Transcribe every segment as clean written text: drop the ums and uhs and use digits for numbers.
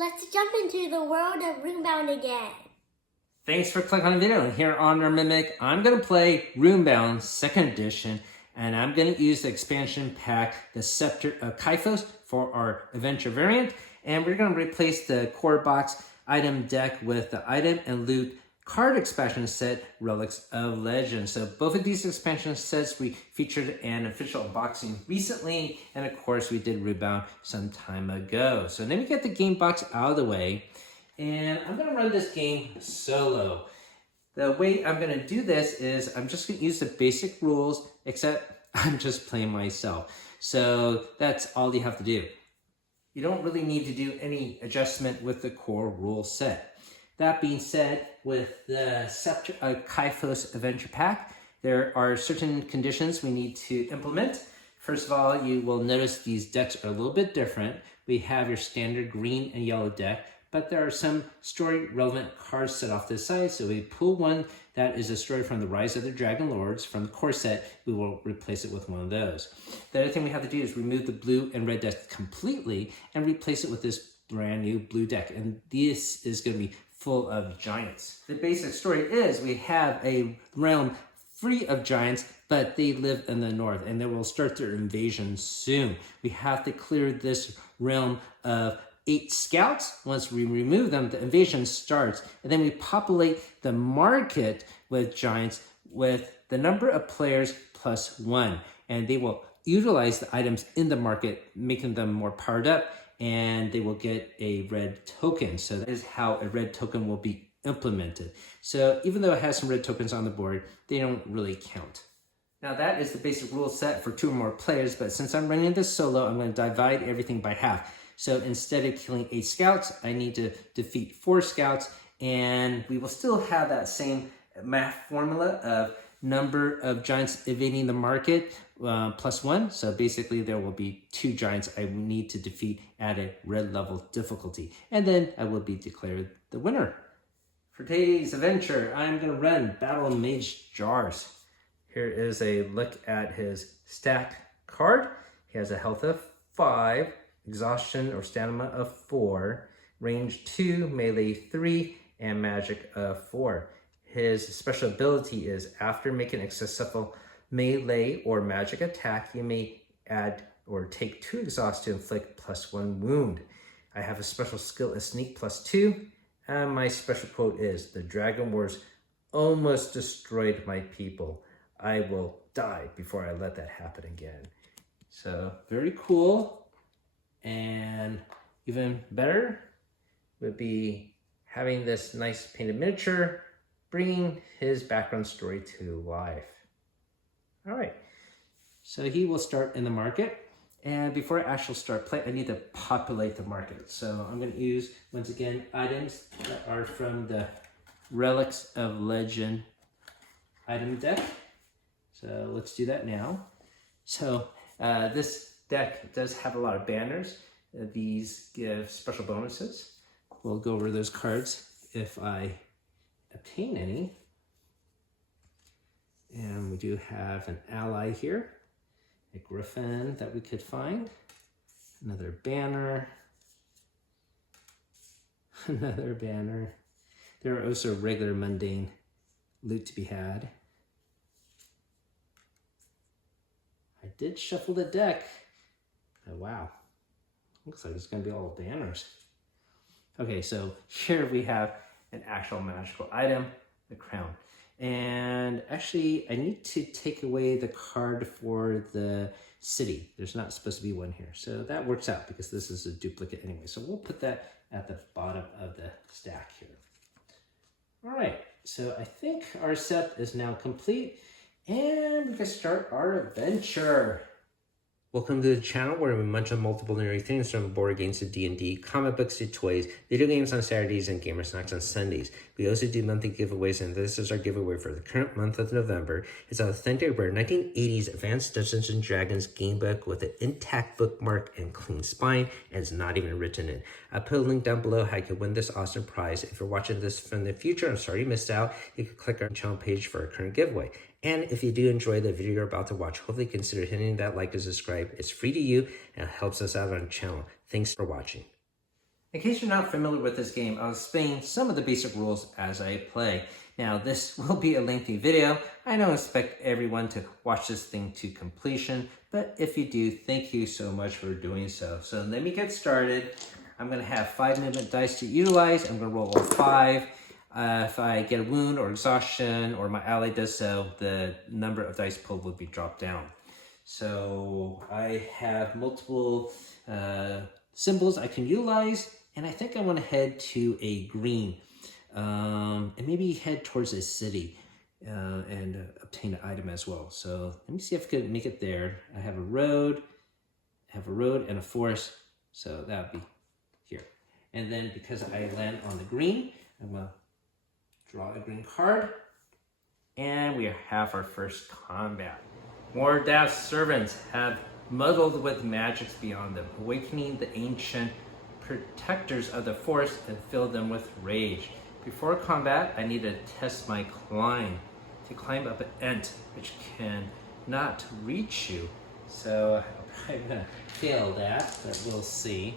Let's jump into the world of Runebound again. Thanks for clicking on the video. Here on our Mimic, I'm going to play Runebound 2nd Edition, and I'm going to use the expansion pack, the Scepter of Kyros, for our adventure variant, and we're going to replace the core box item deck with the item and loot card expansion set, Relics of Legend. So both of these expansion sets, we featured an official unboxing recently, and of course we did Runebound some time ago. So let me get the game box out of the way, and I'm gonna run this game solo. The way I'm gonna do this is I'm just gonna use the basic rules, except I'm just playing myself. So that's all you have to do. You don't really need to do any adjustment with the core rule set. That being said, with the Scepter of Kyros Adventure Pack, there are certain conditions we need to implement. First of all, you will notice these decks are a little bit different. We have your standard green and yellow deck, but there are some story-relevant cards set off this side. So we pull one that is a story from the Rise of the Dragon Lords. From the core set, we will replace it with one of those. The other thing we have to do is remove the blue and red deck completely and replace it with this brand new blue deck. And this is going to be full of giants. The basic story is we have a realm free of giants, but they live in the north and they will start their invasion soon. We have to clear this realm of 8 scouts. Once we remove them, the invasion starts, and then we populate the market with giants with the number of players +1, and they will utilize the items in the market, making them more powered up, and they will get a red token. So that is how a red token will be implemented. So even though it has some red tokens on the board, they don't really count. Now that is the basic rule set for 2 or more players, but since I'm running this solo, I'm going to divide everything by half. So instead of killing 8 scouts, I need to defeat 4 scouts, and we will still have that same math formula of number of giants evading the market +1. So basically there will be 2 giants I need to defeat at a red level difficulty. And then I will be declared the winner. For today's adventure, I'm going to run Battle Mage Jars. Here is a look at his stack card. He has a health of 5, exhaustion or stamina of 4, range 2, melee 3, and magic of 4. His special ability is after making a successful melee or magic attack, you may add or take 2 exhaust to inflict +1 wound. I have a special skill of sneak +2, and my special quote is, "The Dragon Wars almost destroyed my people. I will die before I let that happen again." So very cool, and even better would be having this nice painted miniature, bringing his background story to life. All right, so he will start in the market, and before I actually start play, I need to populate the market. So I'm going to use, once again, items that are from the Relics of Legend item deck. So let's do that now. So this deck does have a lot of banners. These give special bonuses. We'll go over those cards if I obtain any. And we do have an ally here, a griffin that we could find, another banner, another banner. There are also regular mundane loot to be had. I did shuffle the deck. Oh, wow. Looks like it's going to be all banners. Okay, so here we have an actual magical item, the crown. And actually, I need to take away the card for the city. There's not supposed to be one here. So that works out because this is a duplicate anyway. So we'll put that at the bottom of the stack here. All right, so I think our set is now complete, and we can start our adventure. Welcome to the channel where we munch on multiple nerdy things from board games to D&D, comic books to toys, video games on Saturdays, and gamer snacks on Sundays. We also do monthly giveaways, and this is our giveaway for the current month of November. It's an authentic rare 1980s Advanced Dungeons & Dragons gamebook with an intact bookmark and clean spine, and it's not even written in. I'll put a link down below how you can win this awesome prize. If you're watching this from the future, I'm sorry you missed out, you can click our channel page for our current giveaway. And if you do enjoy the video you're about to watch, hopefully consider hitting that like and subscribe. It's free to you and it helps us out on the channel. Thanks for watching. In case you're not familiar with this game, I'll explain some of the basic rules as I play. Now, this will be a lengthy video. I don't expect everyone to watch this thing to completion, but if you do, thank you so much for doing so. So let me get started. I'm going to have 5 movement dice to utilize. I'm going to roll all 5. If I get a wound or exhaustion, or my ally does so, the number of dice pulled will be dropped down. So I have multiple symbols I can utilize, and I think I want to head to a green, and maybe head towards a city and obtain an item as well. So let me see if I could make it there. I have a road, and a forest, so that would be here. And then because I land on the green, I'm going to draw a green card, and we have our first combat. More Daft servants have muddled with magics beyond them, awakening the ancient protectors of the forest and filled them with rage. Before combat, I need to test my climb. To climb up an ent which can not reach you. So I'm probably gonna fail that, but we'll see.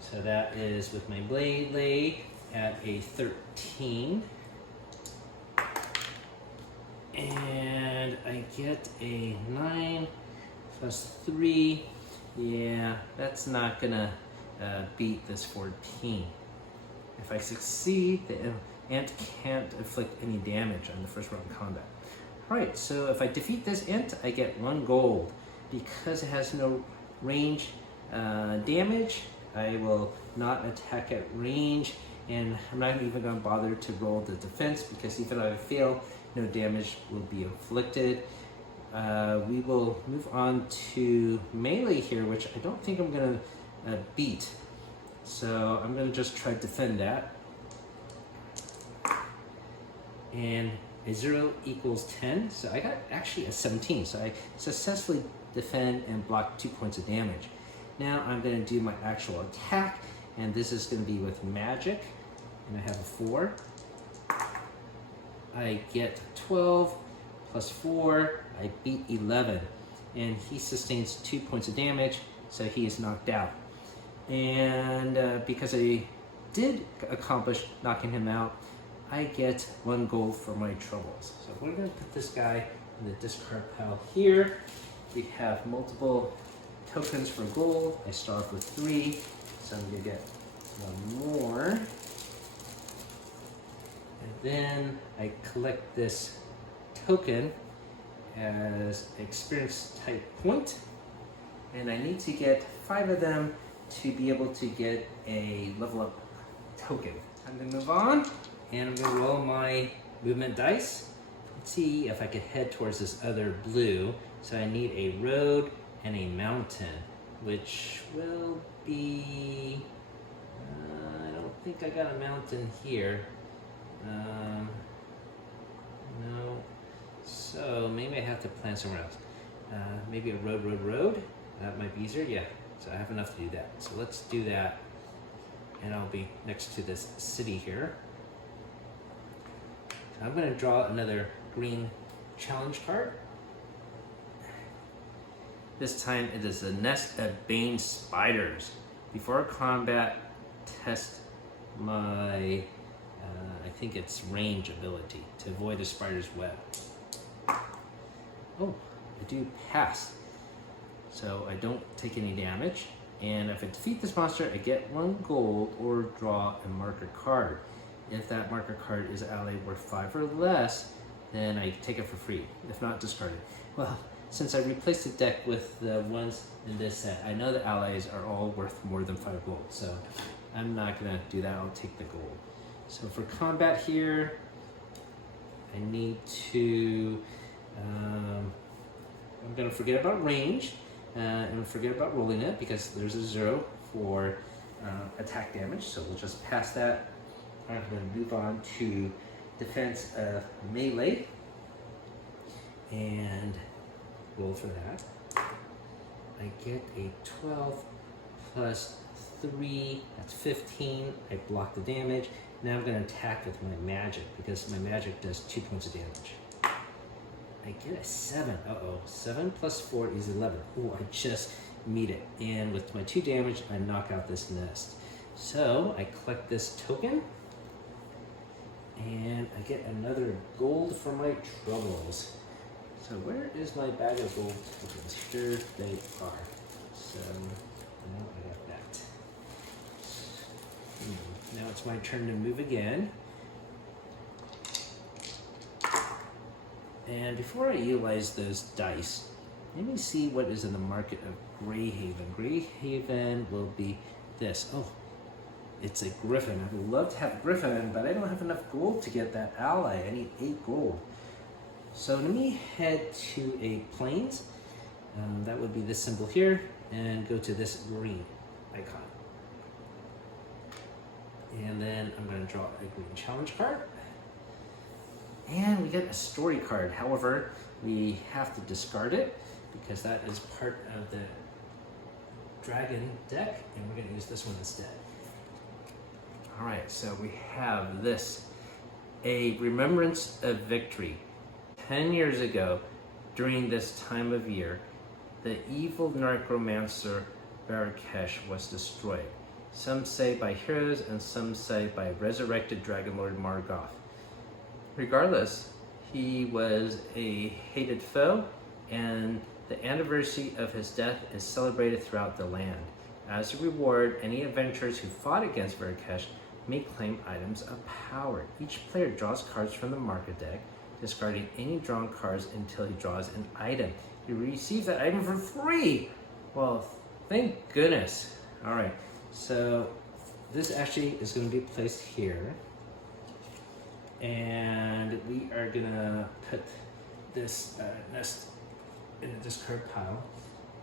So that is with my blade at a 13. And I get a 9 plus 3. Yeah, that's not gonna beat this 14. If I succeed, the ant can't inflict any damage on the first round of combat. Alright, so if I defeat this ant, I get 1 gold. Because it has no range damage, I will not attack at range, and I'm not even going to bother to roll the defense, because even if I fail, no damage will be inflicted. We will move on to melee here, which I don't think I'm going to beat. So I'm going to just try to defend that. And a 0 equals 10, so I got actually a 17. So I successfully defend and block 2 points of damage. Now I'm going to do my actual attack, and this is going to be with magic, and I have a 4. I get 12 plus 4, I beat 11, and he sustains 2 points of damage, so he is knocked out. And because I did accomplish knocking him out, I get 1 gold for my troubles. So we're going to put this guy in the discard pile here. We have multiple tokens for gold. I start off with 3, so I'm going to get 1 more. And then I collect this token as experience type point, and I need to get 5 of them to be able to get a level up token. I'm going to move on, and I'm going to roll my movement dice. Let's see if I could head towards this other blue. So I need a road and a mountain, which will be, I don't think I got a mountain here. No, so maybe I have to plan somewhere else. Maybe a road. That might be easier, yeah. So I have enough to do that. So let's do that, and I'll be next to this city here. So I'm gonna draw another green challenge card. This time it is a nest of Bane spiders. Before combat, test my, I think it's range ability to avoid a spider's web. Oh, I do pass. So I don't take any damage. And if I defeat this monster, I get 1 gold or draw a marker card. If that marker card is ally worth 5 or less, then I take it for free. If not, discard it. Well, since I replaced the deck with the ones in this set, I know the allies are all worth more than 5 gold, so I'm not gonna do that. I'll take the gold. So for combat here, I need to, I'm gonna forget about range, and forget about rolling it because there's a 0 for attack damage, so we'll just pass that. I'm gonna move on to defense of melee, and roll for that. I get a 12 plus 3, that's 15. I block the damage. Now I'm going to attack with my magic because my magic does 2 points of damage. I get a 7. Uh-oh. 7 plus 4 is 11. Oh, I just meet it. And with my 2 damage, I knock out this nest. So I collect this token, and I get another gold for my troubles. So where is my bag of gold tokens? Here they are. So now I got that. Now it's my turn to move again. And before I utilize those dice, let me see what is in the market of Greyhaven. Greyhaven will be this. Oh, it's a Griffin. I would love to have a Griffin, but I don't have enough gold to get that ally. I need 8 gold. So let me head to a plains. That would be this symbol here, and go to this green icon. And then I'm going to draw a green challenge card. And we get a story card. However, we have to discard it because that is part of the dragon deck, and we're going to use this one instead. All right, so we have this, a remembrance of victory. 10 years ago, during this time of year, the evil necromancer Barakesh was destroyed. Some say by heroes and some say by resurrected Dragon Lord Margoth. Regardless, he was a hated foe, and the anniversary of his death is celebrated throughout the land. As a reward, any adventurers who fought against Barakesh may claim items of power. Each player draws cards from the market deck, discarding any drawn cards until he draws an item. He receives that item for free! Well, thank goodness. All right, so this actually is going to be placed here. And we are gonna put this nest in the discard pile.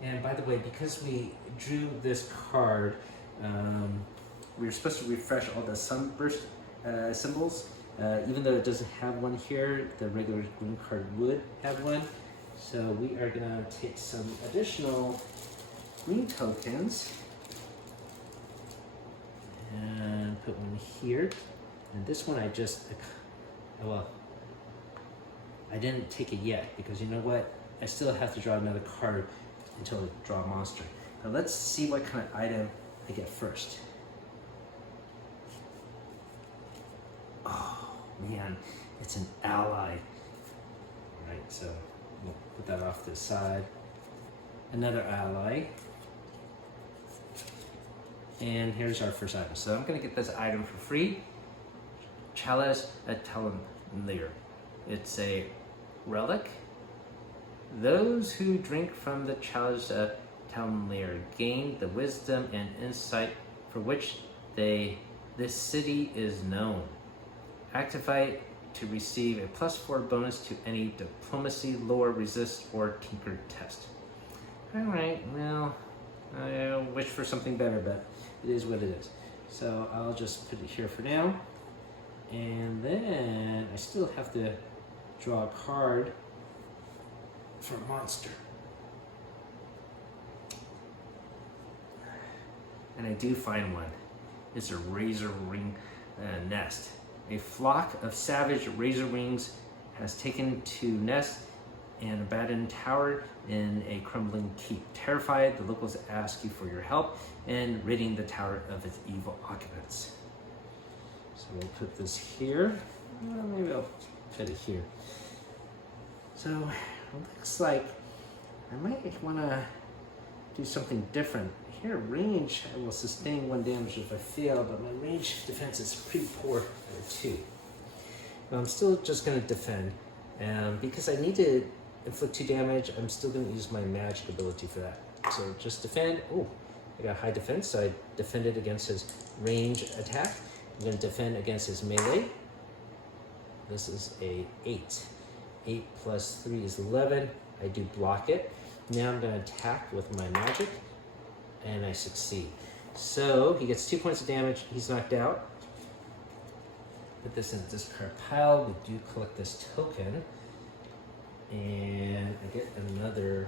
And by the way, because we drew this card, we were supposed to refresh all the sunburst symbols. Even though it doesn't have one here, the regular green card would have one. So we are gonna take some additional green tokens and put one here. And this one I just, well, I didn't take it yet because you know what? I still have to draw another card until I draw a monster. Now let's see what kind of item I get first. Oh man, it's an ally. All right, so we'll put that off to the side. Another ally. And here's our first item. So I'm gonna get this item for free. Chalice at Talonleer. It's a relic. Those who drink from the chalice at Talonleer gain the wisdom and insight for which this city is known. Activate to receive a +4 bonus to any diplomacy, lore, resist, or tinker test. All right, well, I wish for something better, but it is what it is. So I'll just put it here for now. And then I still have to draw a card for a monster. And I do find one. It's a razor ring nest. A flock of savage razor wings has taken to nest in an abandoned tower in a crumbling keep. Terrified, the locals ask you for your help in ridding the tower of its evil occupants. So we'll put this here. Well, maybe I'll put it here. So it looks like I might want to do something different. Here, range, I will sustain 1 damage if I fail, but my range defense is pretty poor at 2. But I'm still just going to defend. Because I need to inflict 2 damage, I'm still going to use my magic ability for that. So just defend. Oh, I got high defense, so I defended against his range attack. I'm going to defend against his melee. This is a 8. 8 plus 3 is 11. I do block it. Now I'm going to attack with my magic, and I succeed. So he gets 2 points of damage. He's knocked out. Put this in the discard pile. We do collect this token. And I get another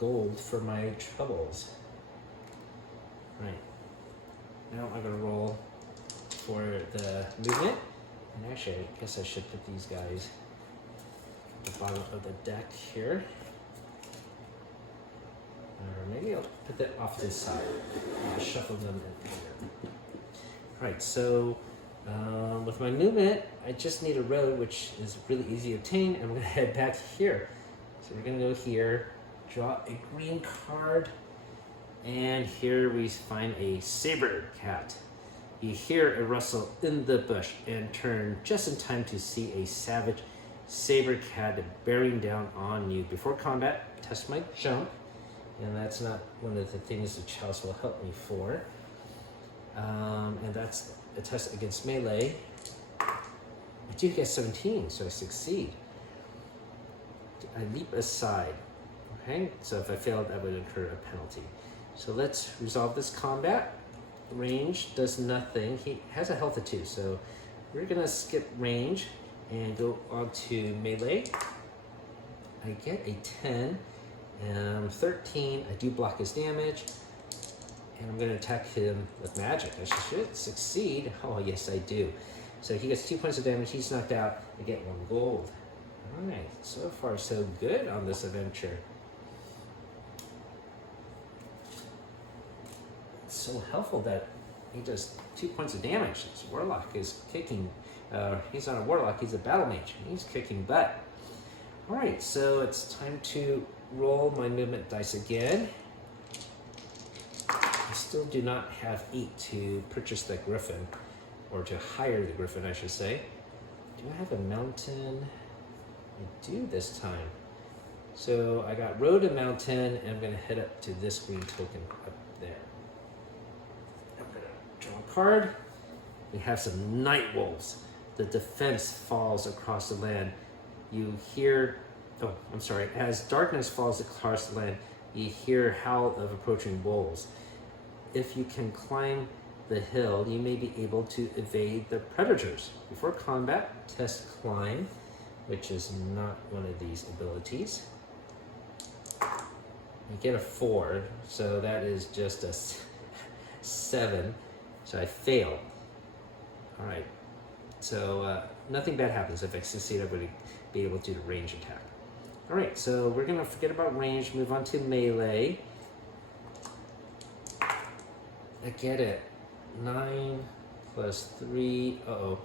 gold for my troubles. Right. Now I'm going to roll for the movement. And actually, I guess I should put these guys at the bottom of the deck here. Or maybe I'll put that off to the side. I'll shuffle them in here. right, so with my movement, I just need a road, which is really easy to obtain. I'm going to head back here. So we're going to go here, draw a green card, and here we find a saber cat. You hear a rustle in the bush and turn just in time to see a savage saber cat bearing down on you. Before combat, test my jump, and that's not one of the things the chalice will help me for. And that's a test against melee. I do get 17, so I succeed. I leap aside. Okay, so if I failed, that would incur a penalty. So let's resolve this combat. Range does nothing. He has a health of 2, so we're gonna skip range and go on to melee. I get a 10 and 13. I do block his damage, and I'm gonna attack him with magic. I should succeed. Oh yes, I do. So he gets 2 points of damage. He's knocked out. I get 1 gold. All right, so far so good on this adventure. So helpful that he does 2 points of damage. His warlock is kicking. He's not a warlock, he's a battle mage. He's kicking butt. All right, so it's time to roll my movement dice again. I still do not have 8 to purchase the griffin, or to hire the griffin, I should say. Do I have a mountain? I do this time. So I got road and mountain, and I'm gonna head up to this green token up there. Draw a card. We have some night wolves. The defense falls across the land. You hear, oh, I'm sorry. As darkness falls across the land, you hear howl of approaching wolves. If you can climb the hill, you may be able to evade the predators. Before combat, test climb, which is not one of these abilities. You get a 4, so that is just a 7. So I fail. All right, so nothing bad happens. If I succeed, I'm going to be able to do the range attack. All right, so we're going to forget about range, move on to melee. I get it. 9 plus 3. Uh-oh,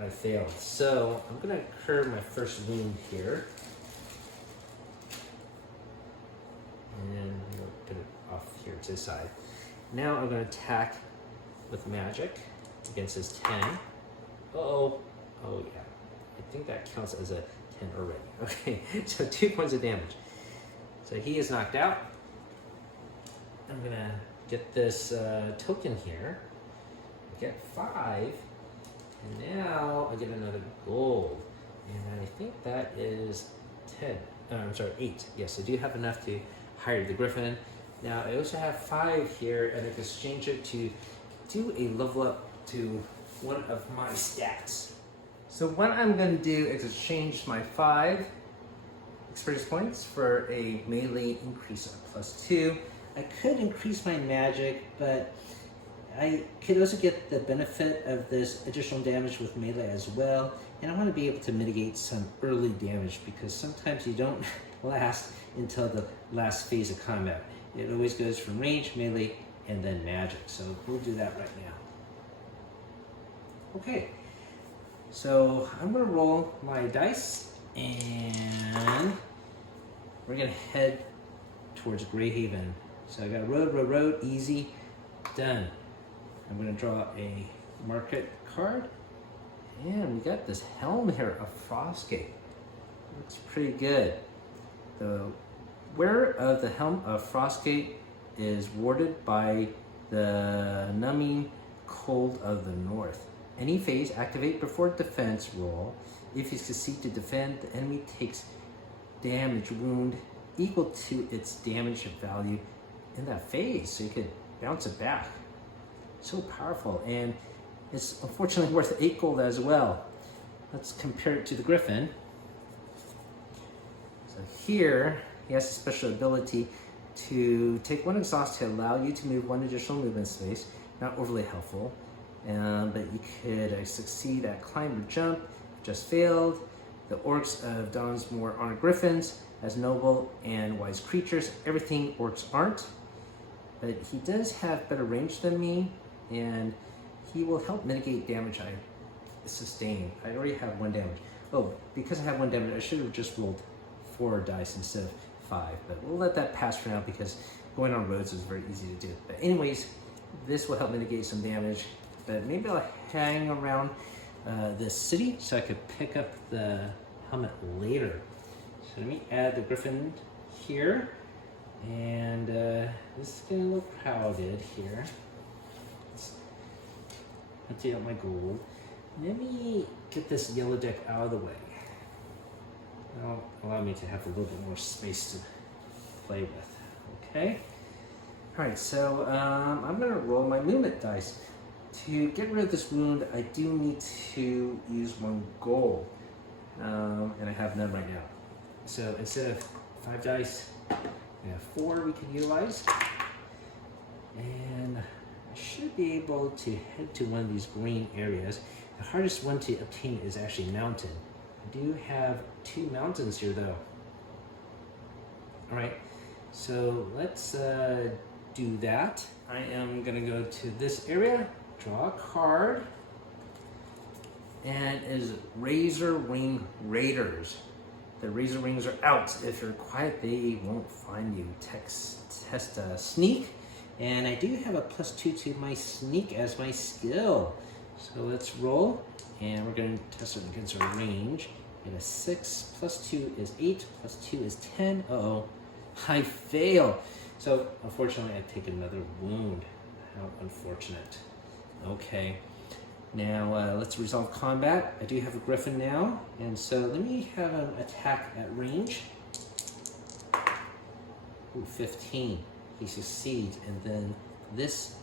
I failed. So I'm going to incur my first wound here. And I'm going to put it off here to the side. Now I'm going to attack with magic against his 10. Uh-oh. Oh, yeah. I think that counts as a 10 already. Okay, so 2 points of damage. So he is knocked out. I'm going to get this token here. I get 5. And now I get another gold. And I think that is 10. I'm sorry, 8. Yes, I do have enough to hire the griffin. Now I also have 5 here, and I can exchange it to do a level up to one of my stats. So what I'm going to do is exchange my 5 experience points for a melee increase of +2. I could increase my magic, but I could also get the benefit of this additional damage with melee as well. And I want to be able to mitigate some early damage, because sometimes you don't last until the last phase of combat. It always goes from range, melee, and then magic. So we'll do that right now. Okay, so I'm gonna roll my dice, and we're gonna head towards Greyhaven. So I got road, easy, done. I'm gonna draw a market card, and we got this helm here of Frostgate. Looks pretty good. The wearer of the helm of Frostgate is warded by the numbing cold of the north. Any phase activate before defense roll. If you succeed to defend, the enemy takes damage wound equal to its damage value in that phase, so you could bounce it back. So powerful, and it's unfortunately worth 8 gold as well. Let's compare it to the Griffin. So here, he has a special ability to take 1 exhaust to allow you to move 1 additional movement space. Not overly helpful, but you could succeed at climb or jump. Just failed. The orcs of Dawnsmoor aren't griffins, as noble and wise creatures. Everything orcs aren't. But he does have better range than me, and he will help mitigate damage I sustain. I already have 1 damage. Oh, because I have 1 damage, I should have just rolled 4 dice instead of 5. But we'll let that pass for now because going on roads is very easy to do. But anyways, this will help mitigate some damage. But maybe I'll hang around this city so I could pick up the helmet later. So let me add the griffin here. And this is getting a little crowded here. Let's take out my gold. Let me get this yellow deck out of the way. That'll allow me to have a little bit more space to play with. Okay. All right, so I'm gonna roll my movement dice. To get rid of this wound, I do need to use 1 gold, and I have none right now. So instead of 5 dice, we have 4 we can utilize, and I should be able to head to one of these green areas. The hardest one to obtain is actually mountain. I do have 2 mountains here though. All right, so let's do that. I am gonna go to this area, draw a card, and it is Razor Wing Raiders. The Razor Wings are out. If you're quiet, they won't find you. Test sneak, and I do have a +2 to my sneak as my skill. So let's roll, and we're going to test it against our range. Get a 6, +2 is 8, +2 is 10. Uh-oh, I fail. So unfortunately, I take another wound. How unfortunate. Okay, now let's resolve combat. I do have a griffin now, and so let me have an attack at range. Ooh, 15. He succeeds, and then this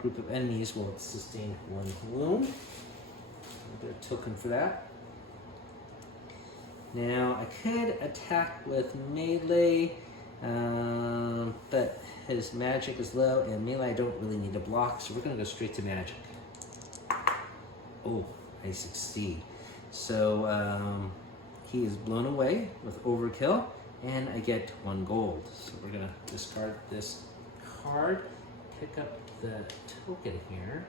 group of enemies will sustain 1 wound. I'll get a token for that. Now I could attack with melee, but his magic is low, and melee I don't really need to block, so we're gonna go straight to magic. Oh, I succeed. So he is blown away with overkill, and I get 1 gold. So we're gonna discard this card, pick up the token here,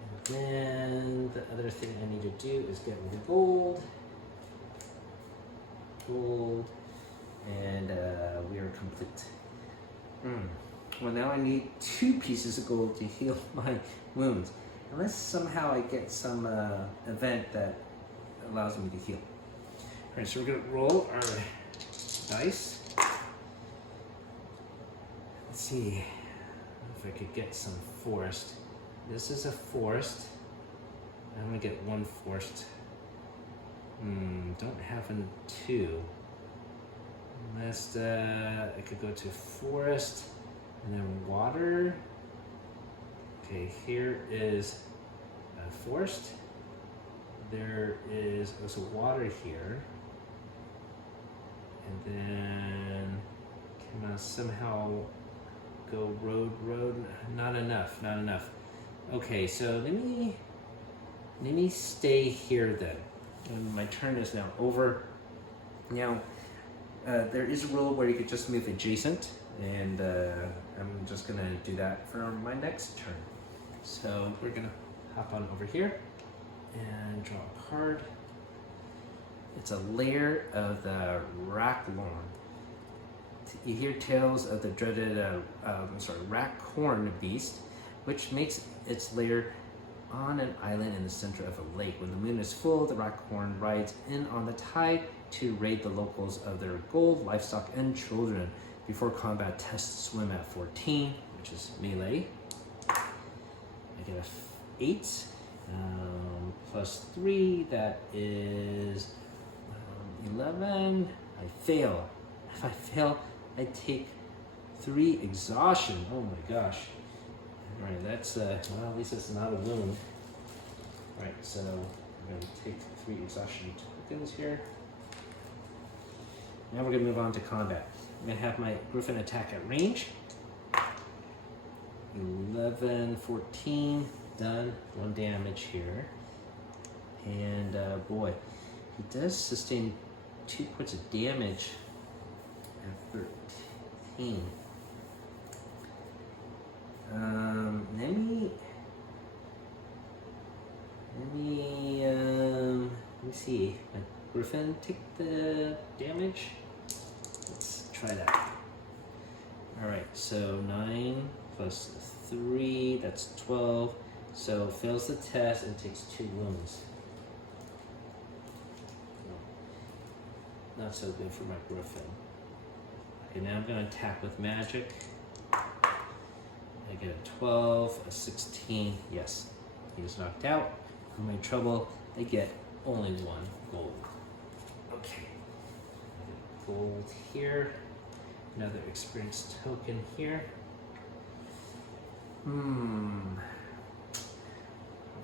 and then the other thing I need to do is get rid of gold, and we are complete. Well, now I need 2 pieces of gold to heal my wounds, unless somehow I get some event that allows me to heal. All right, so we're gonna roll our dice. Let's see if I could get some forest. This is a forest. I'm gonna get 1 forest. Don't have 2. Unless I could go to forest and then water. Okay, here is a forest. There is also water here. And then can I somehow go road? Not enough. Okay, so let me stay here then. And my turn is now over. Now, there is a rule where you could just move adjacent, and I'm just gonna do that for my next turn. So we're gonna hop on over here and draw a card. It's a lair of the Racklorn. You hear tales of the dreaded Rackhorn beast, which makes its lair on an island in the center of a lake. When the moon is full, the Rackhorn rides in on the tide to raid the locals of their gold, livestock, and children. Before combat, test swim at 14, which is melee. I get a 8, +3, that is 11. I fail. If I fail, I take 3 exhaustion. Oh my gosh. All right, that's, well, at least it's not a wound. All right, so I'm gonna take 3 exhaustion tokens here. Now we're gonna move on to combat. I'm gonna have my griffin attack at range. 11, 14, done. 1 damage here. And boy, he does sustain 2 points of damage at 13. Let me see. Can Griffin take the damage? Let's try that. Alright, so 9 plus 3, that's 12. So fails the test and takes 2 wounds. Not so good for my Griffin. Okay, now I'm going to attack with magic. I get a 12, a 16. Yes, he is knocked out. I'm in trouble. They get only 1 gold. Okay. Gold here. Another experience token here.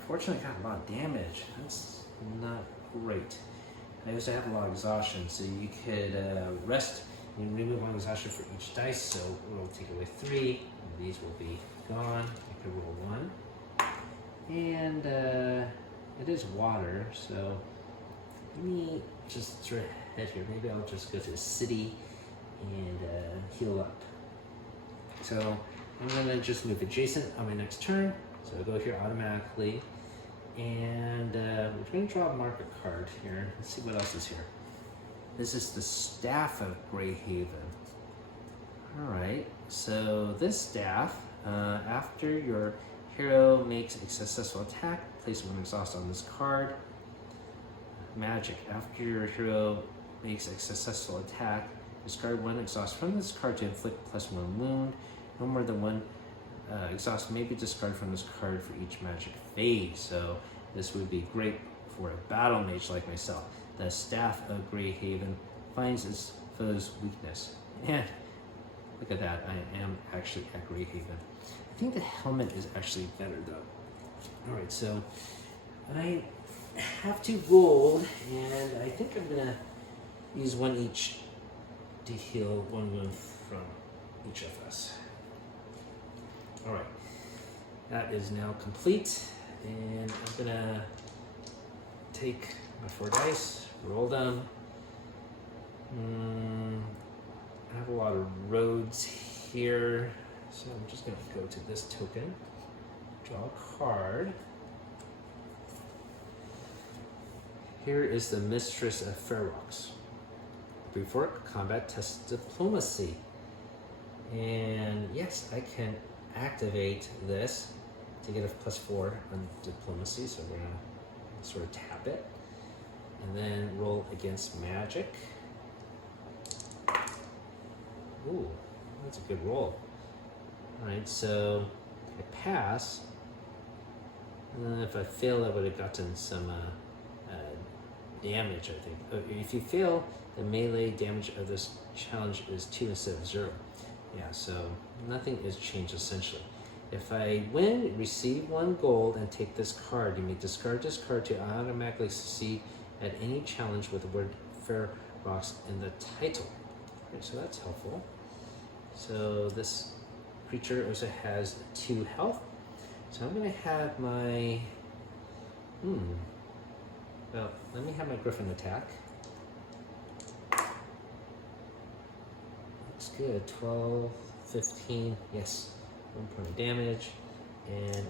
Unfortunately, I got a lot of damage. That's not great. I also have a lot of exhaustion, so you could rest and remove 1 exhaustion for each dice. So we'll take away 3. And these will be gone. I could roll 1. And it is water, so let me just sort of head here. Maybe I'll just go to the city and heal up. So I'm gonna just move adjacent on my next turn. So I'll go here automatically. And we're gonna draw a marker card here. Let's see what else is here. This is the Staff of Greyhaven. All right, so this staff, after your hero makes a successful attack, place 1 exhaust on this card. Magic, after your hero makes a successful attack, discard 1 exhaust from this card to inflict +1 wound. No more than 1 exhaust may be discarded from this card for each magic phase. So this would be great for a battle mage like myself. The Staff of Greyhaven finds its foe's weakness. And look at that, I am actually at Greyhaven. I think the helmet is actually better though. All right, so I have 2 gold, and I think I'm gonna use 1 each to heal 1 wound from each of us. All right, that is now complete, and I'm gonna take my 4 dice, roll them. I have a lot of roads here, so I'm just gonna go to this token, draw a card. Here is the Mistress of Ferox. Before combat, test diplomacy. And yes, I can activate this to get a +4 on diplomacy, so we're gonna sort of tap it. And then roll against magic. Ooh, that's a good roll. All right, so I pass. And then if I fail, I would have gotten some damage, I think. If you fail, the melee damage of this challenge is 2 instead of 0. Yeah, so nothing is changed essentially. If I win, receive 1 gold and take this card. You may discard this card to automatically succeed at any challenge with the word Ferox in the title. Okay, so that's helpful. So this creature also has 2 health. So I'm gonna have my, well, let me have my Griffin attack. Looks good, 12, 15, yes, 1 point of damage. And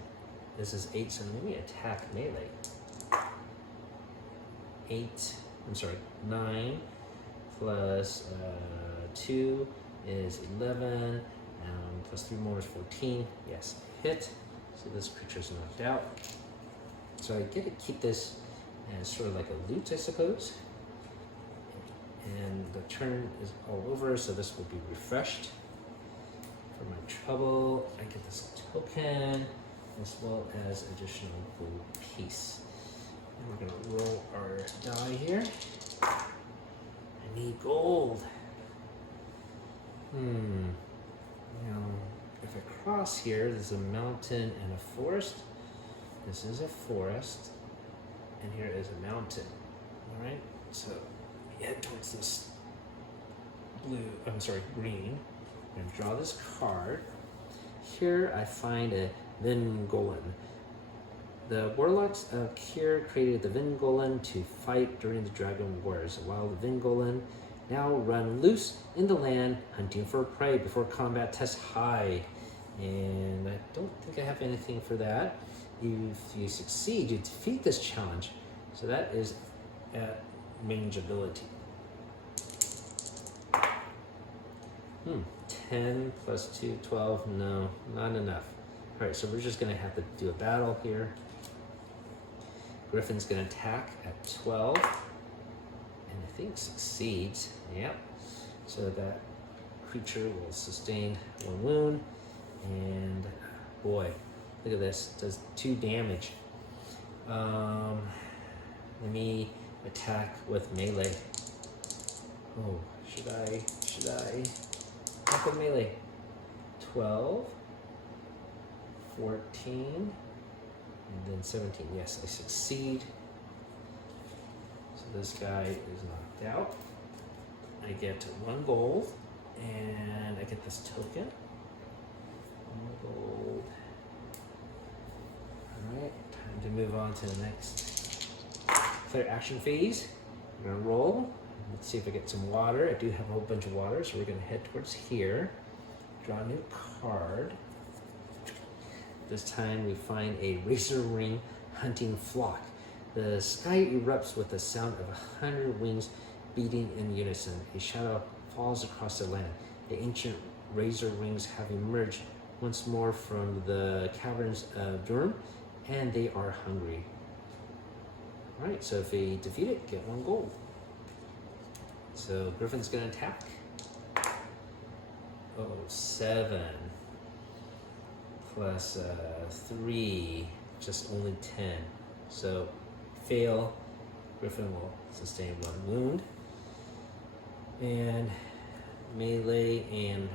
this is 8, so let me attack melee. 9 plus 2 is 11, plus 3 more is 14. Yes, hit. So this creature's knocked out. So I get to keep this as sort of like a loot, I suppose. And the turn is all over, so this will be refreshed. For my trouble, I get this token, as well as additional gold piece. And we're gonna roll our die here. I need gold. Now, if I cross here, there's a mountain and a forest. This is a forest, and here is a mountain. All right, so we head towards this green. I'm gonna draw this card. Here I find a Vingolin. The warlocks of Kyr created the Vingolin to fight during the Dragon Wars, while the Vingolin now run loose in the land, hunting for prey. Before combat, test hide. And I don't think I have anything for that. If you succeed, you defeat this challenge. So that is at range ability. 10 plus 2, 12. No, not enough. All right, so we're just gonna have to do a battle here. Griffin's gonna attack at 12, and I think succeeds. Yep. So that creature will sustain 1 wound, and boy, look at this. It does 2 damage. Let me attack with melee. Oh, should I? Attack with melee. 12, 14, and then 17. Yes, I succeed. So this guy is knocked out. I get 1 gold, and I get this token. 1 gold. Alright, time to move on to the next player action phase. We're gonna roll. Let's see if I get some water. I do have a whole bunch of water, so we're gonna head towards here. Draw a new card. This time we find a razor ring hunting flock. The sky erupts with the sound of 100 wings beating in unison. A shadow falls across the land. The ancient razor rings have emerged once more from the caverns of Durham, and they are hungry. All right, so if we defeat it, get 1 gold. So Griffin's gonna attack. Oh, 7 plus 3, just only 10. So fail. Griffin will sustain 1 wound. And melee and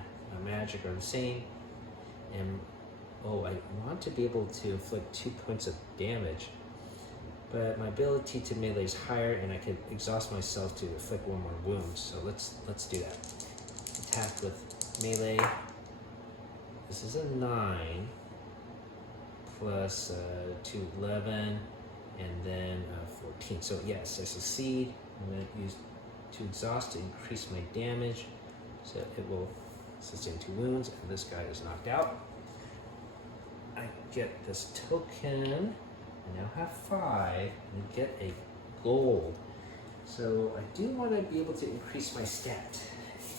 magic are the same. And oh, I want to be able to inflict 2 points of damage, but my ability to melee is higher, and I could exhaust myself to inflict 1 more wound. So let's do that. Attack with melee. This is a 9 plus 2, 11, and then 14. So yes, I succeed. I'm going to use 2 exhaust to increase my damage, so it will sustain 2 wounds, and this guy is knocked out. I get this token. I now have 5 and get a gold. So I do want to be able to increase my stat.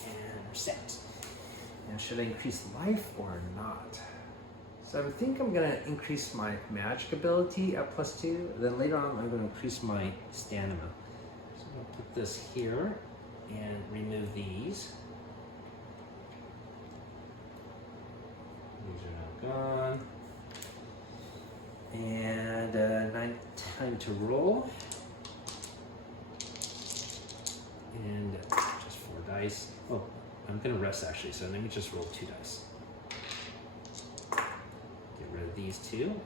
And stat. Now should I increase life or not? So I think I'm going to increase my magic ability at +2. Then later on I'm going to increase my stamina. So I'm going to put this here and remove these. These are now gone. And time to roll. And just 4 dice. Oh, I'm gonna rest actually, so let me just roll 2 dice. Get rid of these 2.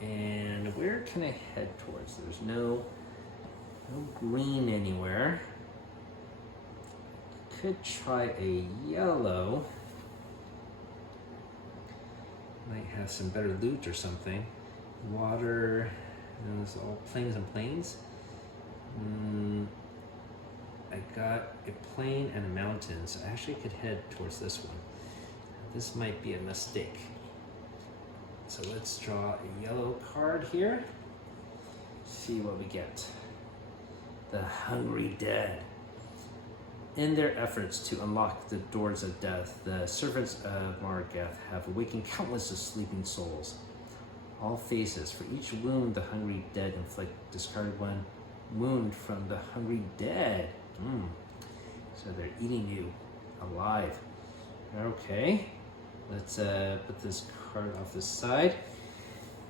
And where can I head towards? There's no green anywhere. Could try a yellow. Might have some better loot or something. Water, it's all plains and plains. I got a plain and a mountain, so I actually could head towards this one. This might be a mistake. So let's draw a yellow card here. See what we get. The Hungry Dead. In their efforts to unlock the doors of death, the servants of Margath have awakened countless of sleeping souls. All faces. For each wound the Hungry Dead inflict, discard 1 wound from the Hungry Dead. So they're eating you alive. Okay, let's put this card off the side.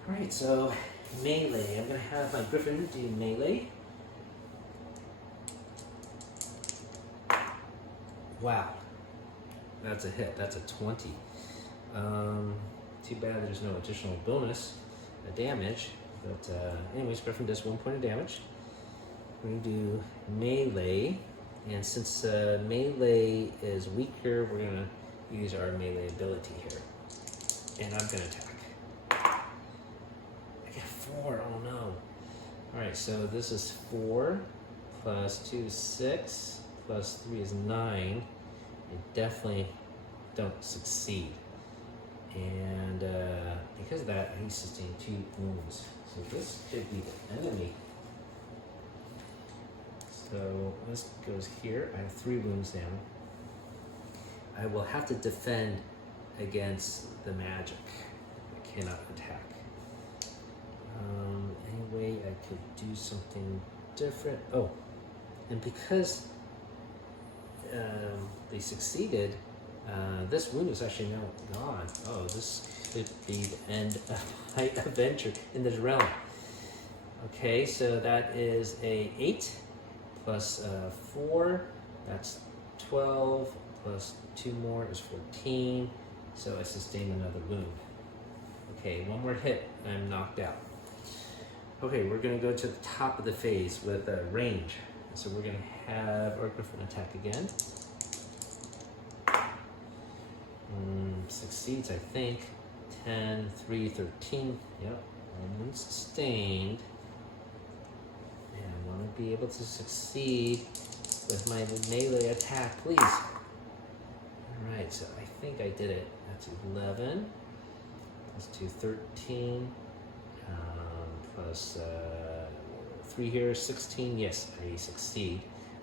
All right, so melee. I'm gonna have my Griffin do melee. Wow, that's a hit. That's a 20. Too bad there's no additional bonus damage. But anyways, Griffin does 1 point of damage. We're gonna do melee, and since melee is weaker, we're gonna use our melee ability here. And I'm gonna attack. I get 4. Oh no. All right, so this is 4 plus 2 is 6. Plus 3 is 9. I definitely don't succeed. And because of that, he sustained 2 wounds. So this should be the enemy. So this goes here. I have 3 wounds now. I will have to defend against the magic. I cannot attack. Anyway, I could do something different. Oh, and because they succeeded, this wound is actually now gone. Oh, this could be the end of my adventure in this realm. Okay, so that is a 8 plus 4. That's 12 plus 2 more is 14. So I sustained another wound. Okay, 1 more hit, I'm knocked out. Okay, we're gonna go to the top of the phase with range. So we're gonna have our Griffin attack again. Succeeds, I think. 10, 3, 13. Yep, 1 sustained. And I wanna be able to succeed with my melee attack, please. All right, so I think I did it. That's 11. Let's do 13. Plus 3 here, 16. Yes, I succeed.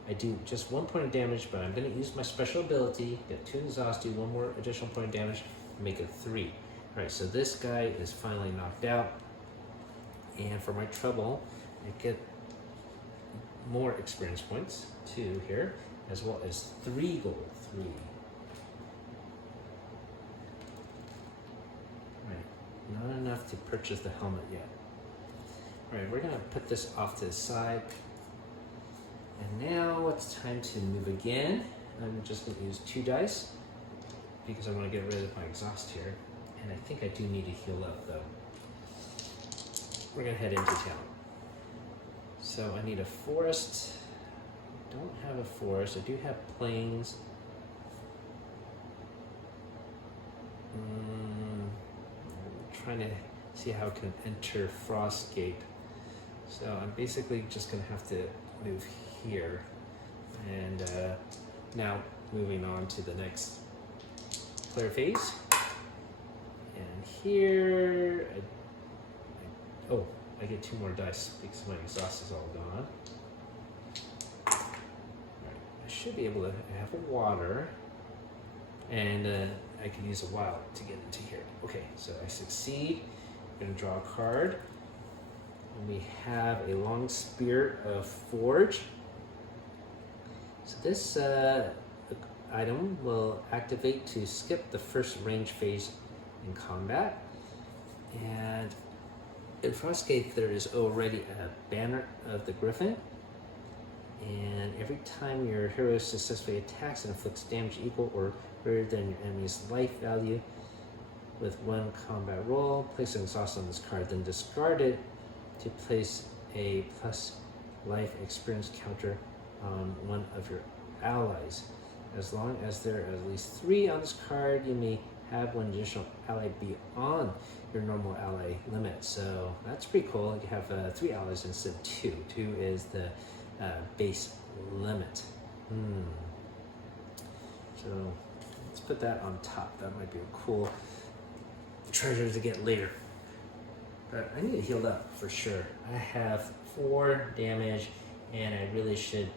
I do just 1 point of damage, but I'm going to use my special ability, get 2 exhaust, do 1 more additional point of damage, make it 3. All right, so this guy is finally knocked out. And for my trouble, I get more experience points, 2 here, as well as 3 gold, 3. All right, not enough to purchase the helmet yet. All right, we're gonna put this off to the side. And now it's time to move again. I'm just gonna use 2 dice because I wanna get rid of my exhaust here. And I think I do need to heal up though. We're gonna head into town. So I need a forest. Don't have a forest, I do have plains. I'm trying to see how I can enter Frostgate. So I'm basically just gonna have to move here. And now moving on to the next player phase. And here, I get 2 more dice because my exhaust is all gone. All right, I should be able to have a water. And I can use a wild to get into here. Okay, so I succeed. I'm gonna draw a card. And we have a long spear of forge. So this item will activate to skip the first range phase in combat. And in Frostgate there is already a banner of the Griffin. And every time your hero successfully attacks and inflicts damage equal or greater than your enemy's life value with 1 combat roll, place an exhaust on this card, then discard it to place a plus life experience counter on one of your allies. As long as there are at least 3 on this card, you may have 1 additional ally beyond your normal ally limit. So that's pretty cool. You have 3 allies instead of 2. 2 is the base limit. So let's put that on top. That might be a cool treasure to get later. But I need to heal up for sure. I have 4 damage and I really should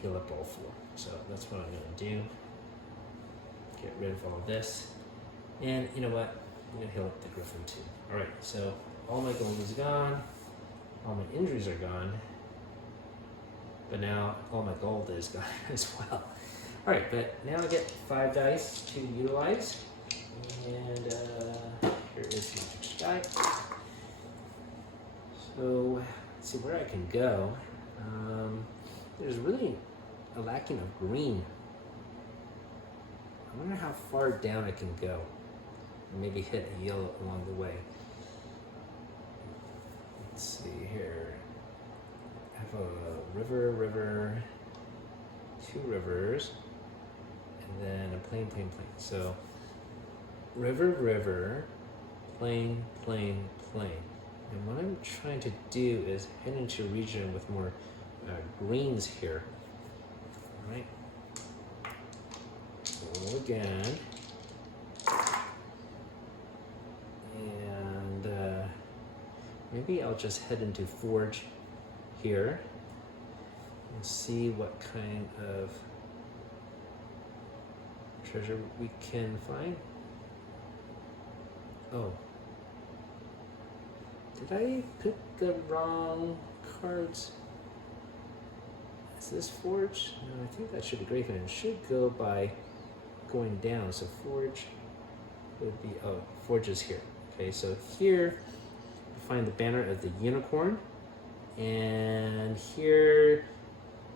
heal up all 4. So that's what I'm gonna do. Get rid of all this. And you know what? I'm gonna heal up the Griffin too. All right, so all my gold is gone. All my injuries are gone. But now all my gold is gone as well. All right, but now I get 5 dice to utilize. And here is Magic Strike. So let's see where I can go. There's really a lacking of green. I wonder how far down I can go. And maybe hit a yellow along the way. Let's see here. I have a river, 2 rivers, and then a plain. So river, plain. And what I'm trying to do is head into a region with more greens here. All right. Roll again. maybe I'll just head into Forge here and see what kind of treasure we can find. Oh. Did I pick the wrong cards? Is this Forge? No, I think that should be Graveyard. It should go by going down. So Forge would be, oh, Forge is here. Okay, so here you find the banner of the unicorn. And here,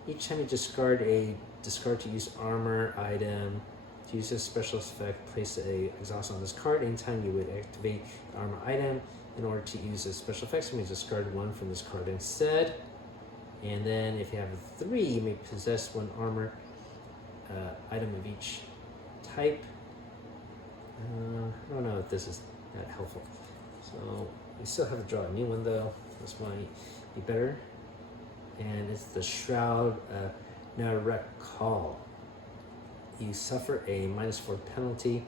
each time you discard to use armor item, to use this special effect, place a exhaust on this card. Anytime you would activate the armor item, in order to use this special effect, you may discard one from this card instead. And then if you have a 3, you may possess one armor item of each type. I don't know if this is that helpful. So we still have to draw a new one though. This might be better. And it's the Shroud Narek Call. You suffer a -4 penalty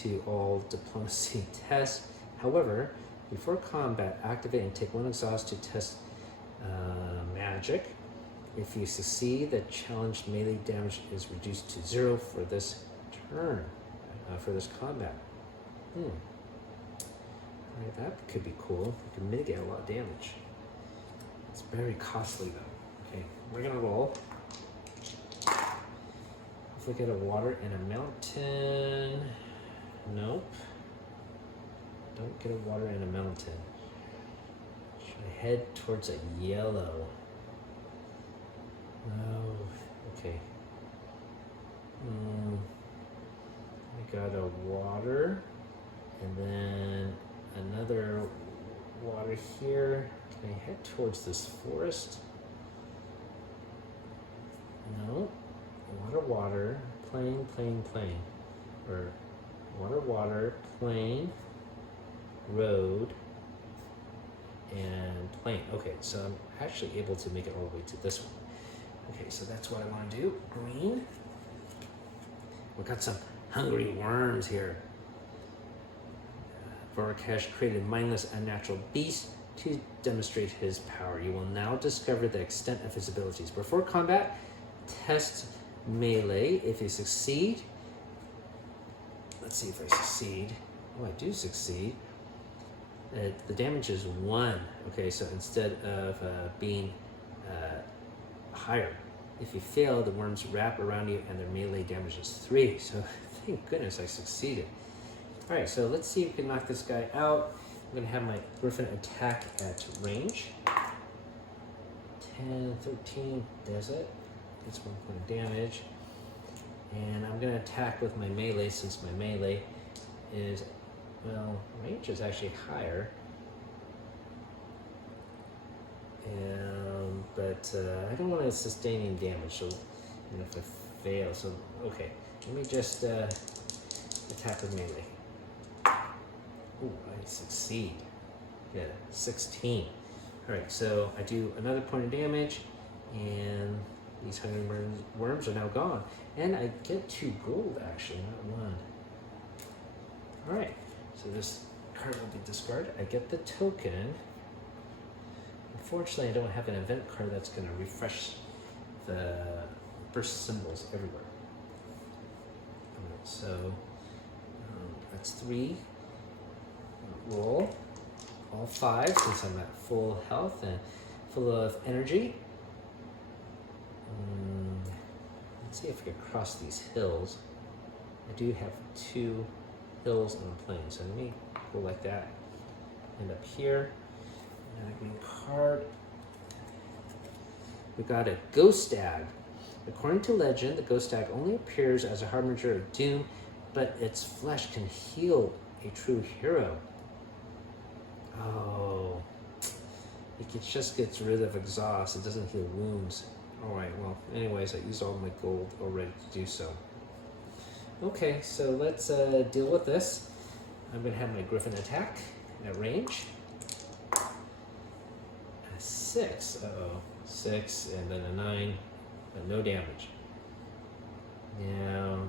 to all diplomacy tests. However, before combat, activate and take 1 exhaust to test magic. If you succeed, the challenged melee damage is reduced to 0 for this turn, for this combat. Alright, that could be cool. You can mitigate a lot of damage. It's very costly though. Okay, we're gonna roll. If we get a water and a mountain. Nope. Don't get a water and a mountain. Should I head towards a yellow? No. Okay. I got a water and then another water here. Can I head towards this forest? No. Water, plain. Or water, plain, road, and plain. Okay, so I'm actually able to make it all the way to this one. Okay, so that's what I want to do. Green. We've got some hungry worms here. Vorakash created mindless unnatural beast to demonstrate his power. You will now discover the extent of his abilities. Before combat, test melee. If you succeed, let's see if I succeed. Oh, I do succeed. The damage is 1. Okay, so instead of being higher. If you fail, the worms wrap around you and their melee damage is 3. So thank goodness I succeeded. Alright, so let's see if we can knock this guy out. I'm going to have my Griffin attack at range. 10, 13, does it? Gets 1 point of damage. And I'm going to attack with my melee since my melee is, well, range is actually higher. But I don't want to sustain any damage, so if I fail, so okay. Let me just attack with melee. Ooh, I succeed. Yeah, 16. Alright, so I do another point of damage, and these hungry worms are now gone. And I get 2 gold, actually, not 1. Alright, so this card will be discarded. I get the token. Unfortunately, I don't have an event card that's going to refresh the burst symbols everywhere. Alright, so that's 3. Roll all 5 since I'm at full health and full of energy. Let's see if I can cross these hills. I do have 2 hills on the plane, so let me go like that. End up here. And a green card. We got a ghost stag. According to legend, the ghost stag only appears as a harbinger of doom, but its flesh can heal a true hero. Oh, it just gets rid of exhaust. It doesn't heal wounds. All right, well, anyways, I used all my gold already to do so. Okay, so let's deal with this. I'm gonna have my Griffin attack at range. 6, 6, and then a 9, but no damage. Now,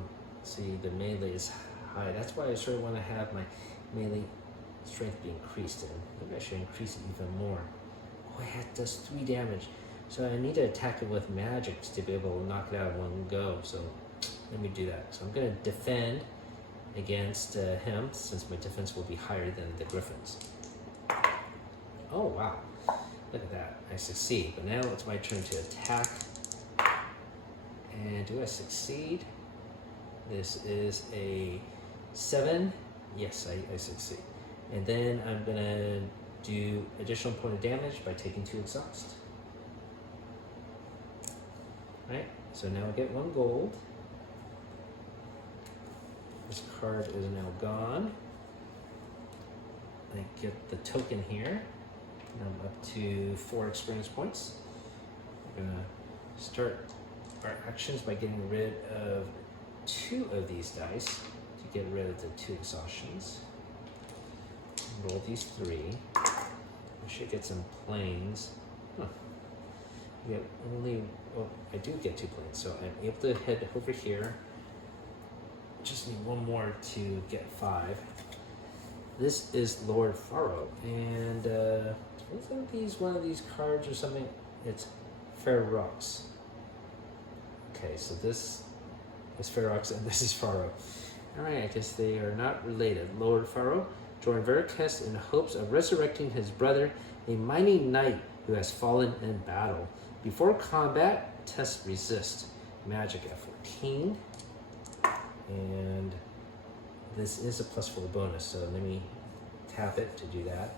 see, the melee is high. That's why I sort of want to have my melee strength be increased in. Maybe I should increase it even more. Oh, it does 3 damage. So I need to attack it with magic to be able to knock it out in one go. So let me do that. So I'm going to defend against him, since my defense will be higher than the Griffin's. Oh, wow. Look at that. I succeed. But now it's my turn to attack. And do I succeed? This is a 7. Yes, I succeed. And then I'm going to do additional point of damage by taking 2 exhaust. Right? So now I get 1 gold. This card is now gone. I get the token here. I'm up to 4 experience points. We're gonna start our actions by getting rid of 2 of these dice to get rid of the 2 exhaustions. Roll these 3. I should get some planes. Huh. We have only, oh, I do get 2 planes, so I'm able to head over here. Just need 1 more to get 5. This is Lord Pharaoh, and isn't these one of these cards or something? It's Ferox. Okay, so this is Ferox and this is Pharaoh. Alright, I guess they are not related. Lord Pharaoh joined Veracast in hopes of resurrecting his brother, a mighty knight who has fallen in battle. Before combat, test resist. Magic at 14. And this is a +4 bonus, so let me tap it to do that.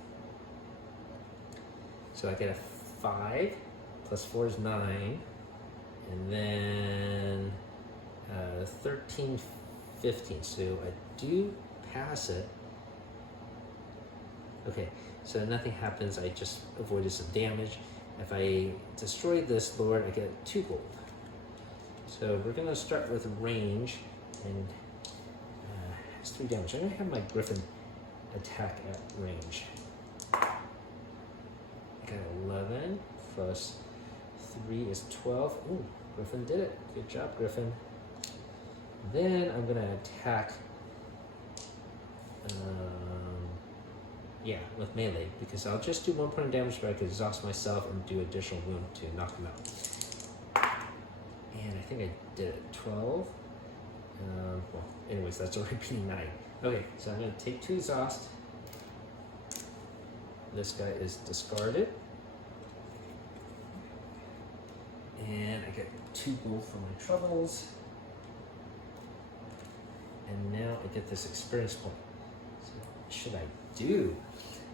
So I get a 5, +4 is 9, and then 13, 15, so I do pass it. Okay, so nothing happens, I just avoided some damage. If I destroy this lord, I get 2 gold. So we're gonna start with range, and it's 3 damage. I'm gonna have my Griffin attack at range. I got 11 plus 3 is 12. Ooh, Griffin did it. Good job, Griffin. Then I'm gonna attack, with melee, because I'll just do 1 point of damage, but I could exhaust myself and do additional wound to knock him out. And I think I did it. 12. Well, anyways, that's already being 9. Okay, so I'm going to take 2 exhaust. This guy is discarded. And I get 2 gold for my troubles. And now I get this experience point. So what should I do?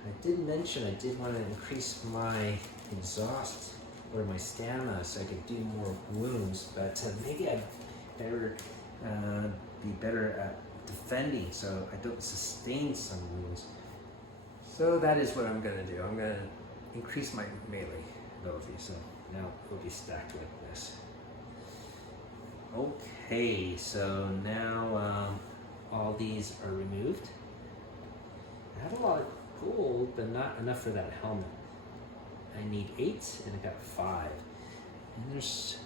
I did mention I did want to increase my exhaust or my stamina so I could do more wounds, but maybe I'd better be better at defending so I don't sustain some wounds. So that is what I'm going to do. I'm going to increase my melee ability, so now we'll be stacked with this. Okay, so now all these are removed. I have a lot of gold, but not enough for that helmet. I need 8, and I got 5. And there's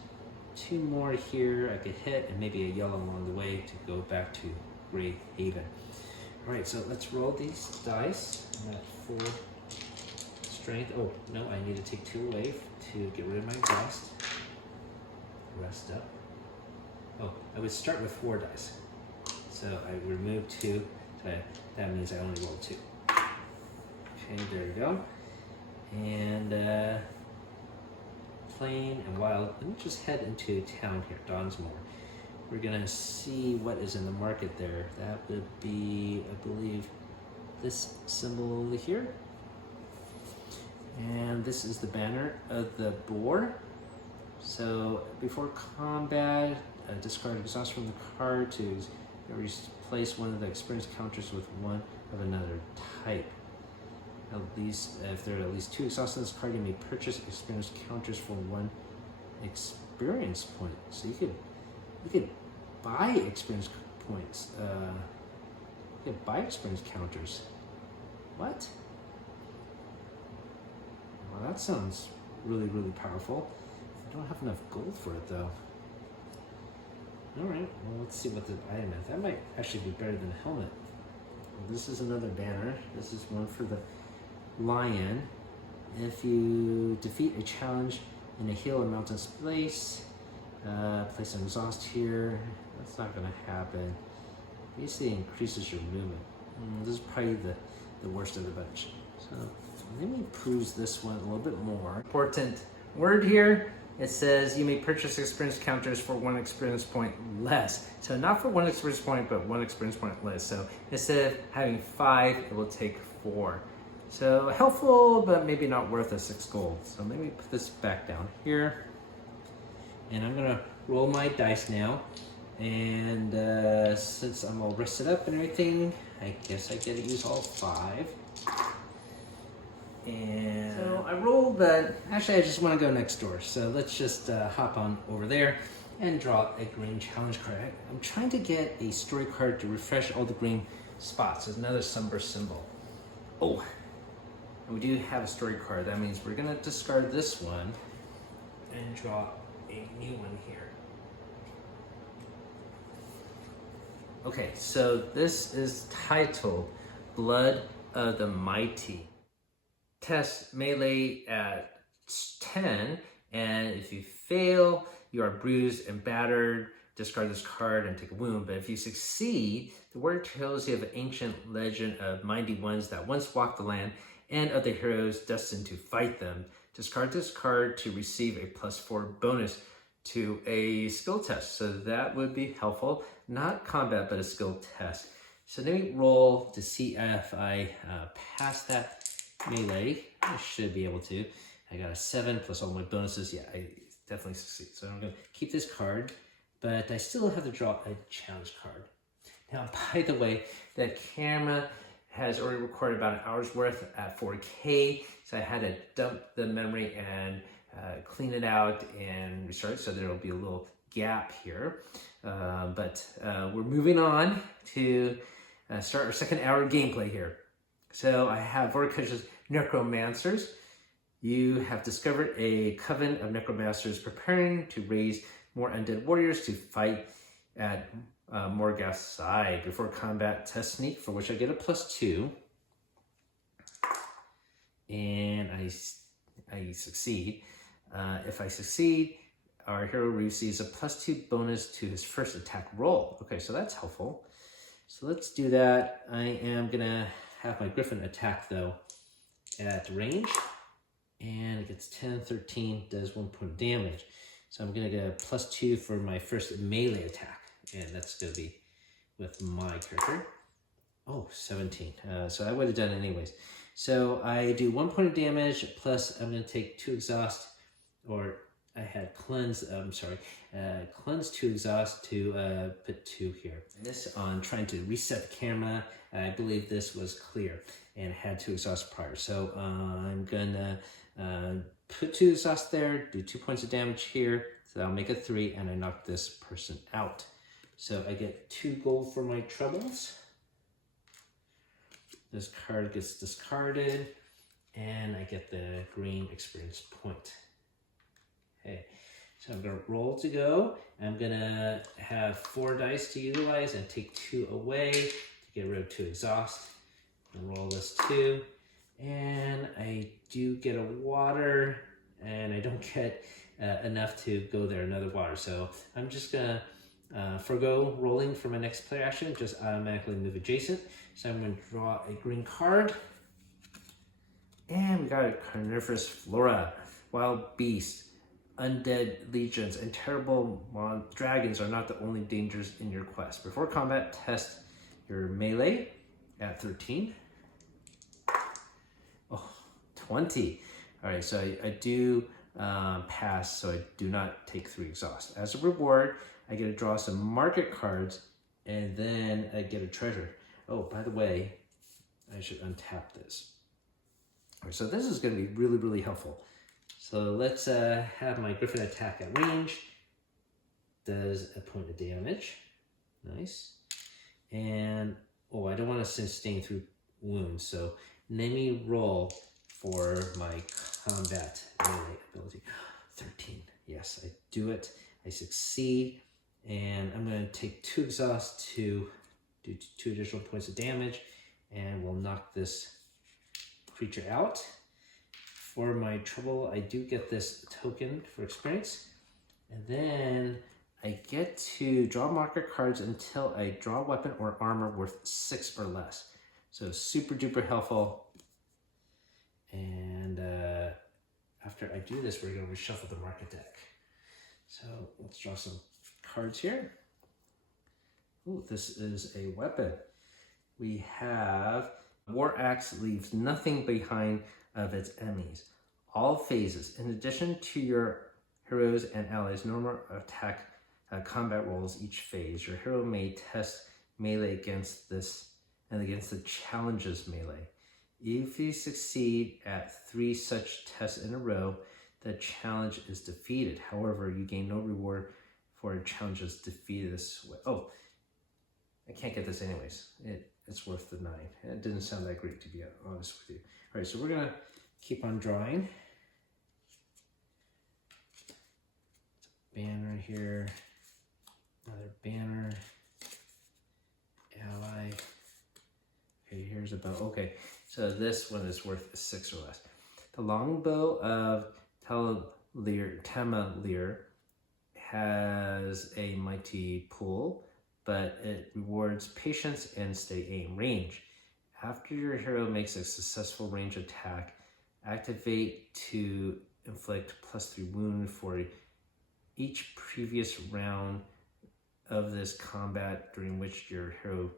2 more here I could hit, and maybe a yellow along the way to go back to Grey Haven. All right, so let's roll these dice. I'm at 4 strength. Oh, no, I need to take 2 away to get rid of my exhaust. Rest up. Oh, I would start with 4 dice. So I removed 2, so that means I only rolled 2. Okay, there we go. And plain and wild. Let me just head into town here, Donsmore. We're gonna see what is in the market there. That would be, I believe, this symbol over here. And this is the banner of the boar. So before combat, discard exhaust from the card to replace one of the experience counters with one of another type. At least, if there are at least 2 exhausts in this card, you may purchase experience counters for 1 experience point. So you could buy experience points. You could buy experience counters. What? Well, that sounds really, really powerful. I don't have enough gold for it though. All right, well, let's see what the item is. That might actually be better than a helmet. this is another banner. This is one for the lion. If you defeat a challenge in a hill or mountain place, place an exhaust here. That's not going to happen. Basically increases your movement. This is probably the worst of the bunch. So let me peruse this one a little bit more. Important word here. It says you may purchase experience counters for 1 experience point less. So not for 1 experience point, but 1 experience point less. So instead of having 5, it will take 4. So helpful, but maybe not worth a 6 gold. So let me put this back down here. And I'm gonna roll my dice now. And since I'm all rested up and everything, I guess I get to use all 5. And so I rolled, but actually I just want to go next door. So let's just hop on over there and draw a green challenge card. I'm trying to get a story card to refresh all the green spots. There's another sunburst symbol. Oh, and we do have a story card. That means we're gonna discard this one and draw a new one here. Okay, so this is titled Blood of the Mighty. Test melee at 10, and if you fail, you are bruised and battered. Discard this card and take a wound. But if you succeed, the word tells you of an ancient legend of mighty ones that once walked the land and of the heroes destined to fight them. Discard this card to receive a +4 bonus to a skill test. So that would be helpful. Not combat, but a skill test. So let me roll to see if I pass that melee. I should be able to. I got a 7 plus all my bonuses. Yeah, I definitely succeed. So I'm going to keep this card, but I still have to draw a challenge card. Now, by the way, that camera has already recorded about an hour's worth at 4K, so I had to dump the memory and clean it out and restart, so there will be a little gap here. But we're moving on to start our second hour gameplay here. So I have Vorticush's Necromancers. You have discovered a coven of necromancers preparing to raise more undead warriors to fight at Morgath's side. Before combat, test sneak, for which I get a +2. And I succeed. If I succeed, our hero receives a +2 bonus to his first attack roll. Okay, so that's helpful. So let's do that. I am gonna have my Griffin attack though at range, and it gets 10, 13, does 1 point of damage. So I'm gonna get a +2 for my first melee attack, and that's gonna be with my character. Oh, 17. So I would have done it anyways. So I do 1 point of damage, plus I'm gonna take 2 exhaust, or I had cleanse, cleanse 2 exhaust to put 2 here. And this on trying to reset the camera, I believe this was clear and had 2 exhaust prior. So I'm gonna put 2 exhaust there, do 2 points of damage here, so that'll make it 3, and I knock this person out. So I get 2 gold for my troubles. This card gets discarded, and I get the green experience point. Okay, so I'm gonna roll to go. I'm gonna have 4 dice to utilize and take 2 away to get rid of 2 exhaust. And roll this 2, and I do get a water, and I don't get enough to go there another water. So I'm just gonna forgo rolling for my next player action, just automatically move adjacent. So I'm gonna draw a green card, and we got a carnivorous flora, wild beasts, undead legions, and terrible dragons are not the only dangers in your quest. Before combat, test your melee at 13. Oh, 20. All right, so I do pass, so I do not take 3 exhaust. As a reward, I get to draw some market cards, and then I get a treasure. Oh, by the way, I should untap this. All right, so this is going to be really, really helpful. So let's have my Griffin attack at range. Does a point of damage. Nice. And, oh, I don't want to sustain through wounds, so let me roll for my combat melee ability. 13. Yes, I do it. I succeed. And I'm going to take 2 exhaust to do 2 additional points of damage. and we'll knock this creature out. For my trouble, I do get this token for experience, and then I get to draw marker cards until I draw a weapon or armor worth 6 or less. So super duper helpful. And after I do this, we're going to reshuffle the market deck. So let's draw some cards here. Ooh, this is a weapon. We have War Axe leaves nothing behind of its enemies. All phases. In addition to your heroes and allies' normal attack combat rolls each phase, your hero may test melee against this and against the challenges melee. If you succeed at 3 such tests in a row, the challenge is defeated. However, you gain no reward for challenges defeated this way. Oh, I can't get this anyways. It's worth the 9. It didn't sound that great, to be honest with you. All right, so we're gonna keep on drawing. Banner here, another banner, ally. Okay, here's a bow. Okay, so this one is worth 6 or less. The longbow of Tamalier has a mighty pull, but it rewards patience and steady aim range. After your hero makes a successful range attack, activate to inflict +3 wound for each previous round of this combat during which your hero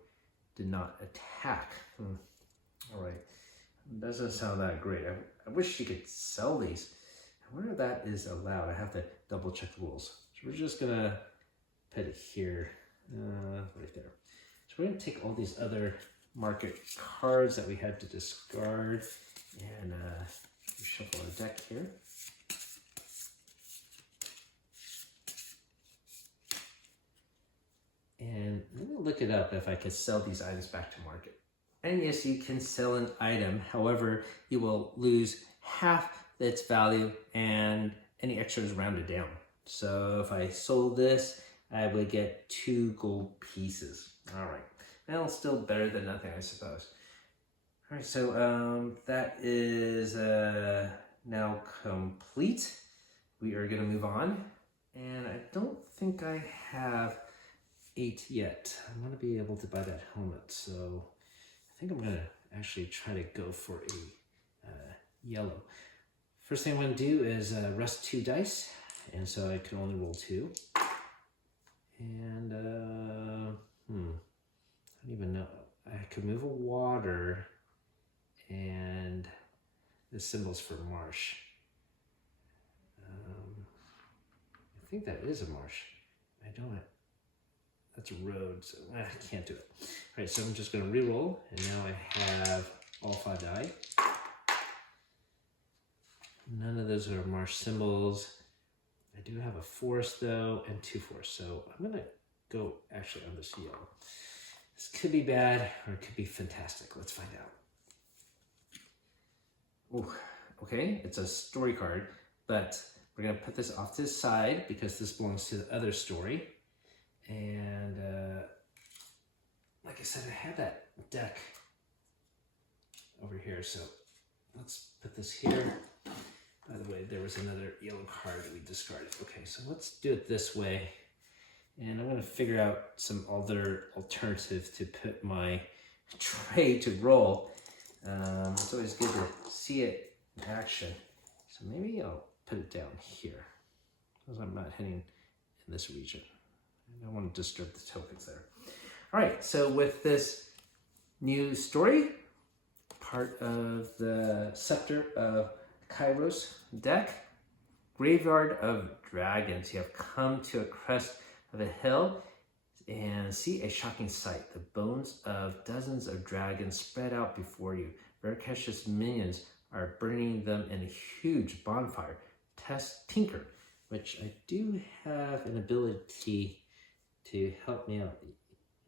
did not attack. All right, doesn't sound that great. I wish you could sell these. I wonder if that is allowed. I have to double check the rules. So we're just gonna put it here, right there. So we're gonna take all these other market cards that we had to discard and shuffle our deck here. And let me look it up if I can sell these items back to market. And yes, you can sell an item. However, you will lose half its value and any extra is rounded down. So if I sold this, I would get 2 gold pieces. All right. Well, still better than nothing, I suppose. All right, so that is now complete. We are going to move on. And I don't think I have 8 yet. I'm going to be able to buy that helmet. So I think I'm going to actually try to go for a yellow. First thing I'm going to do is rest 2 dice. And so I can only roll 2. And I don't even know. I could move a water, and the symbol's for marsh. I think that is a marsh. I don't. That's a road, so I can't do it. All right, so I'm just going to re-roll, and now I have all 5 die. None of those are marsh symbols. I do have a forest though, and 2 forests, so I'm going to go actually on this yellow. This could be bad, or it could be fantastic. Let's find out. Ooh, okay, it's a story card, but we're going to put this off to the side because this belongs to the other story. And like I said, I had that deck over here, so let's put this here. By the way, there was another yellow card we discarded. Okay, so let's do it this way. And I'm going to figure out some other alternative to put my tray to roll. It's always good to see it in action. So maybe I'll put it down here, because I'm not heading in this region. I don't want to disturb the tokens there. All right, so with this new story, part of the Scepter of Kyros deck, Graveyard of Dragons. You have come to a crest of a hill and see a shocking sight. The bones of dozens of dragons spread out before you. Varicocious minions are burning them in a huge bonfire. Tinker, which I do have an ability to help me out.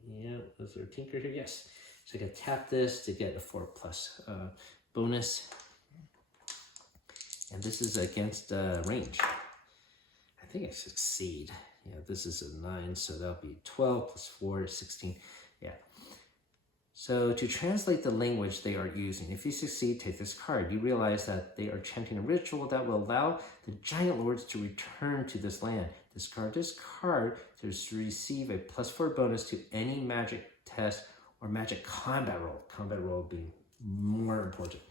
Yeah, is there a Tinker here? Yes. So I can tap this to get a 4+ bonus. And this is against range. I think I succeed. Yeah, this is a 9, so that'll be 12 + 4 is 16. Yeah. So to translate the language they are using, if you succeed, take this card. You realize that they are chanting a ritual that will allow the giant lords to return to this land. Discard this card to receive a +4 bonus to any magic test or magic combat roll. Combat roll being more important.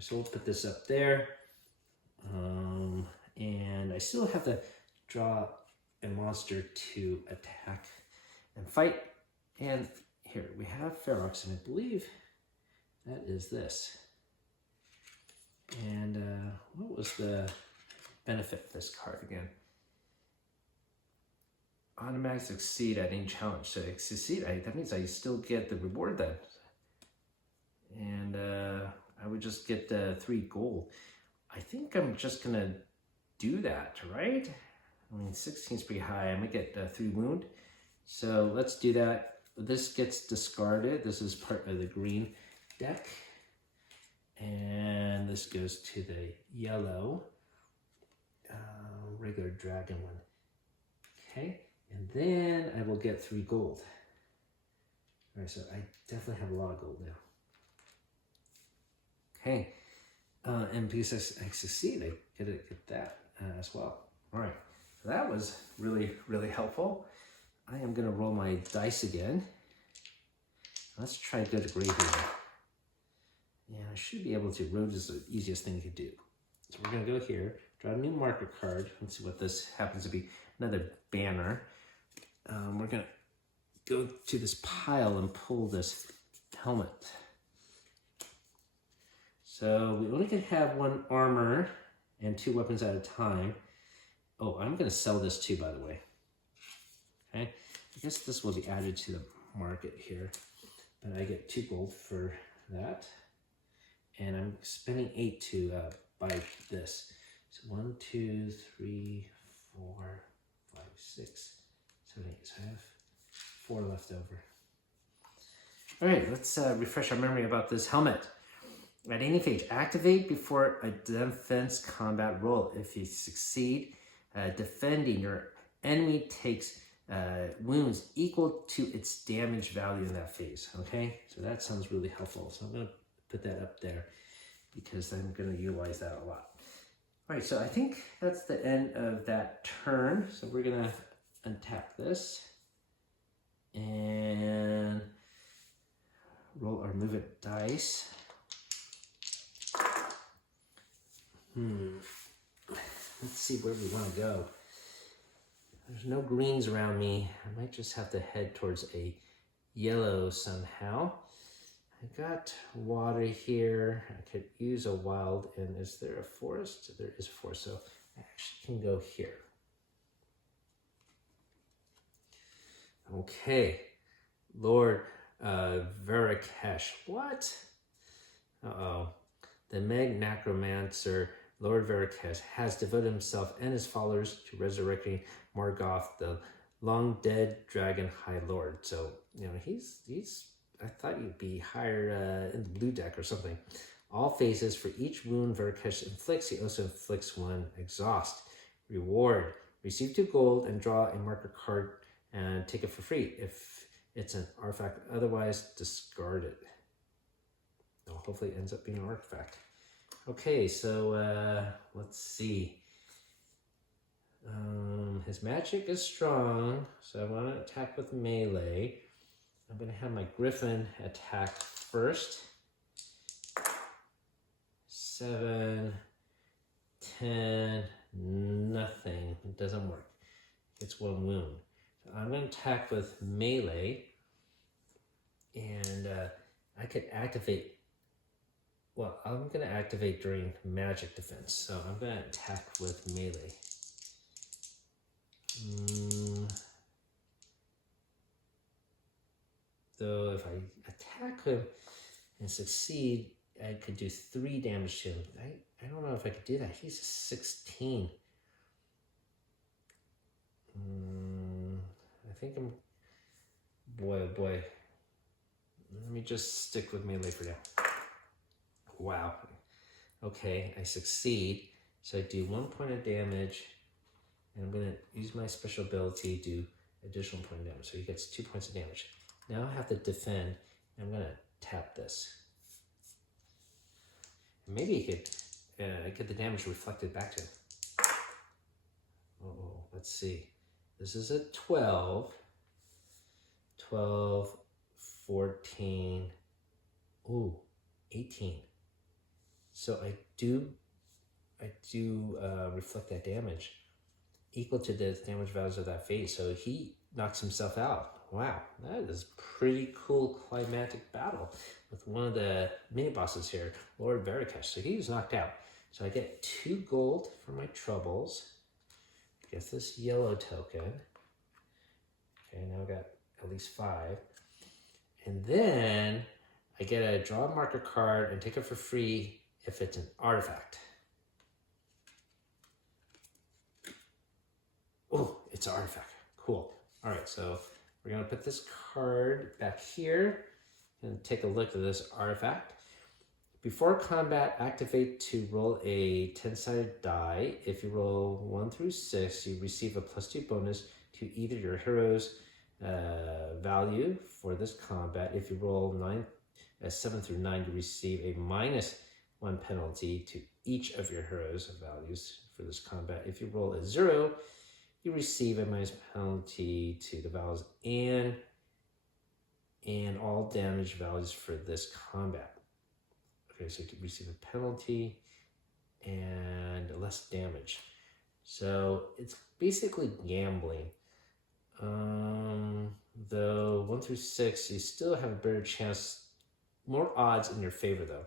So we'll put this up there. And I still have to draw a monster to attack and fight. And here we have Ferox, and I believe that is this. And what was the benefit of this card again? Automatic succeed at any challenge. So succeed, that means I still get the reward then. And I would just get 3 gold. I think I'm just gonna do that, right? I mean, 16 is pretty high. I might get 3 wound. So let's do that. This gets discarded. This is part of the green deck. And this goes to the yellow regular dragon one. Okay, and then I will get 3 gold. All right, so I definitely have a lot of gold now. Okay, and because I succeed, I get that as well. All right, so that was really, really helpful. I am going to roll my dice again. Let's try to go to gray here. Yeah, I should be able to. Road is the easiest thing you could do. So we're going to go here, draw a new marker card. Let's see what this happens to be. Another banner. We're going to go to this pile and pull this helmet. So we only can have 1 armor and 2 weapons at a time. Oh, I'm going to sell this too, by the way. Okay, I guess this will be added to the market here, but I get 2 gold for that, and I'm spending 8 to buy this. So 1, 2, 3, 4, 5, 6, 7, 8. So I have 4 left over. All right, let's refresh our memory about this helmet. At any phase, activate before a defense combat roll. If you succeed, defending, your enemy takes wounds equal to its damage value in that phase. Okay, so that sounds really helpful. So I'm going to put that up there because I'm going to utilize that a lot. All right, so I think that's the end of that turn. So we're going to untap this and roll our move it dice. Let's see where we want to go. There's no greens around me. I might just have to head towards a yellow somehow. I got water here. I could use a wild. And is there a forest? There is a forest, so I actually can go here. Okay, Lord Verikesh. What? Uh-oh. The Meg Necromancer, Lord Verikesh, has devoted himself and his followers to resurrecting Morgoth, the long dead dragon high lord. So, you know, he's I thought you'd be higher in the blue deck or something. All phases, for each wound Verikesh inflicts, he also inflicts 1 exhaust. Reward: receive 2 gold and draw a marker card and take it for free if it's an artifact. Otherwise, discard it. Oh, hopefully it ends up being an artifact. Okay, so let's see. His magic is strong, so I want to attack with melee. I'm going to have my Griffin attack first. 7, 10, nothing. It doesn't work. It's 1 wound. So I'm going to attack with melee, and I could activate. Well, I'm going to activate during magic defense, so I'm going to attack with melee. So if I attack him and succeed, I could do 3 damage to him. I don't know if I could do that. He's a 16. I think I'm... Boy, oh boy. Let me just stick with melee for now. Wow. Okay, I succeed. So I do 1 point of damage, and I'm going to use my special ability to do additional point of damage. So he gets 2 points of damage. Now I have to defend, I'm gonna tap this. And maybe he could get the damage reflected back to him. Oh, let's see. This is a 12. 12, 14, ooh, 18. So I do reflect that damage equal to the damage values of that phase. So he knocks himself out. Wow, that is pretty cool climatic battle with one of the mini bosses here, Lord Veracast. So he's knocked out. So I get 2 gold for my troubles. I get this yellow token. Okay, now I got at least 5. And then I get a draw a marker card and take it for free if it's an artifact. Oh, it's an artifact. Cool. All right, so we're gonna put this card back here and take a look at this artifact. Before combat, activate to roll a 10-sided die. If you roll 1 through 6, you receive a +2 bonus to either your hero's value for this combat. If you roll 7 through 9, you receive a -1 penalty to each of your hero's values for this combat. If you roll a 0, you receive a minus penalty to the values and all damage values for this combat. Okay, so you can receive a penalty and less damage. So it's basically gambling. Though 1 through 6, you still have a better chance, more odds in your favor though.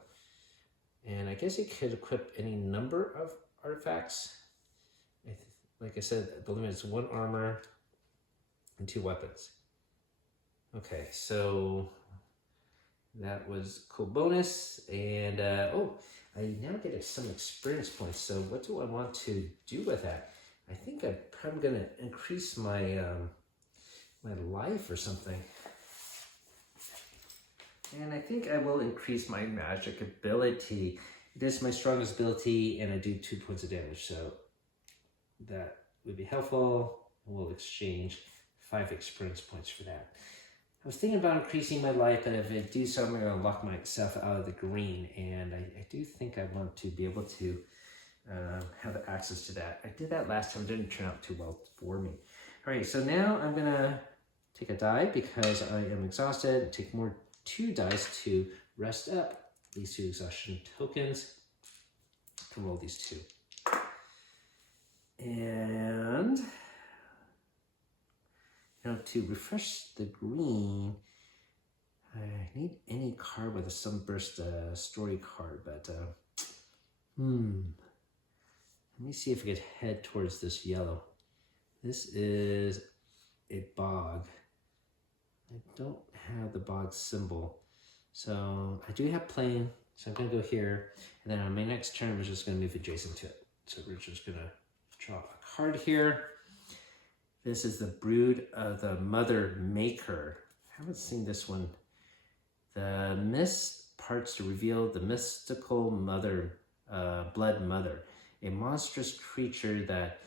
And I guess you could equip any number of artifacts. Like I said, the limit is 1 armor and 2 weapons. Okay, so that was a cool bonus. And I now get some experience points. So what do I want to do with that? I think I'm probably gonna increase my my life or something. And I think I will increase my magic ability. It is my strongest ability and I do 2 points of damage. So that would be helpful. We'll exchange 5 experience points for that. I was thinking about increasing my life, but if I do so, I'm going to lock myself out of the green. And I do think I want to be able to have access to that. I did that last time. It didn't turn out too well for me. All right, so now I'm going to take a die because I am exhausted. Take 2 dice to rest up these 2 exhaustion tokens to roll these 2. And now to refresh the green, I need any card with a Sunburst story card, but let me see if I could head towards this yellow. This is a bog. I don't have the bog symbol. So I do have plain, so I'm gonna go here. And then on my next turn, we're just gonna move adjacent to it. So we're just gonna draw a card here. This is the Brood of the Mother Maker. I haven't seen this one. The mist parts to reveal the mystical mother, blood mother, a monstrous creature that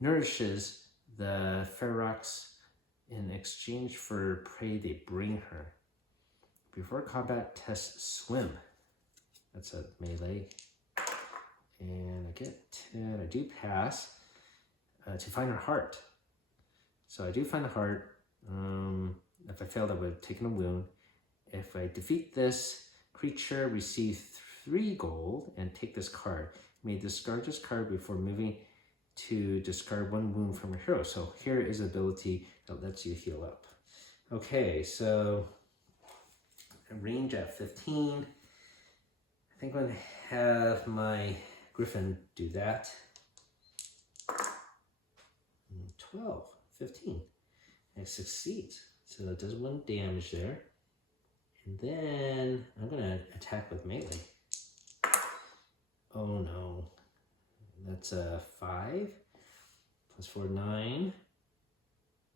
nourishes the ferox in exchange for prey they bring her. Before combat, test swim. That's a melee. And I get 10. I do pass to find her heart. So I do find the heart. If I failed, I would have taken a wound. If I defeat this creature, receive 3 gold and take this card. You may discard this card before moving to discard 1 wound from your hero. So here is an ability that lets you heal up. Okay, so range at 15. I think I'm going to have my Griffin do that. 12, 15. And it succeeds. So it does 1 damage there. And then I'm going to attack with melee. Oh no. That's a 5. Plus 4, 9.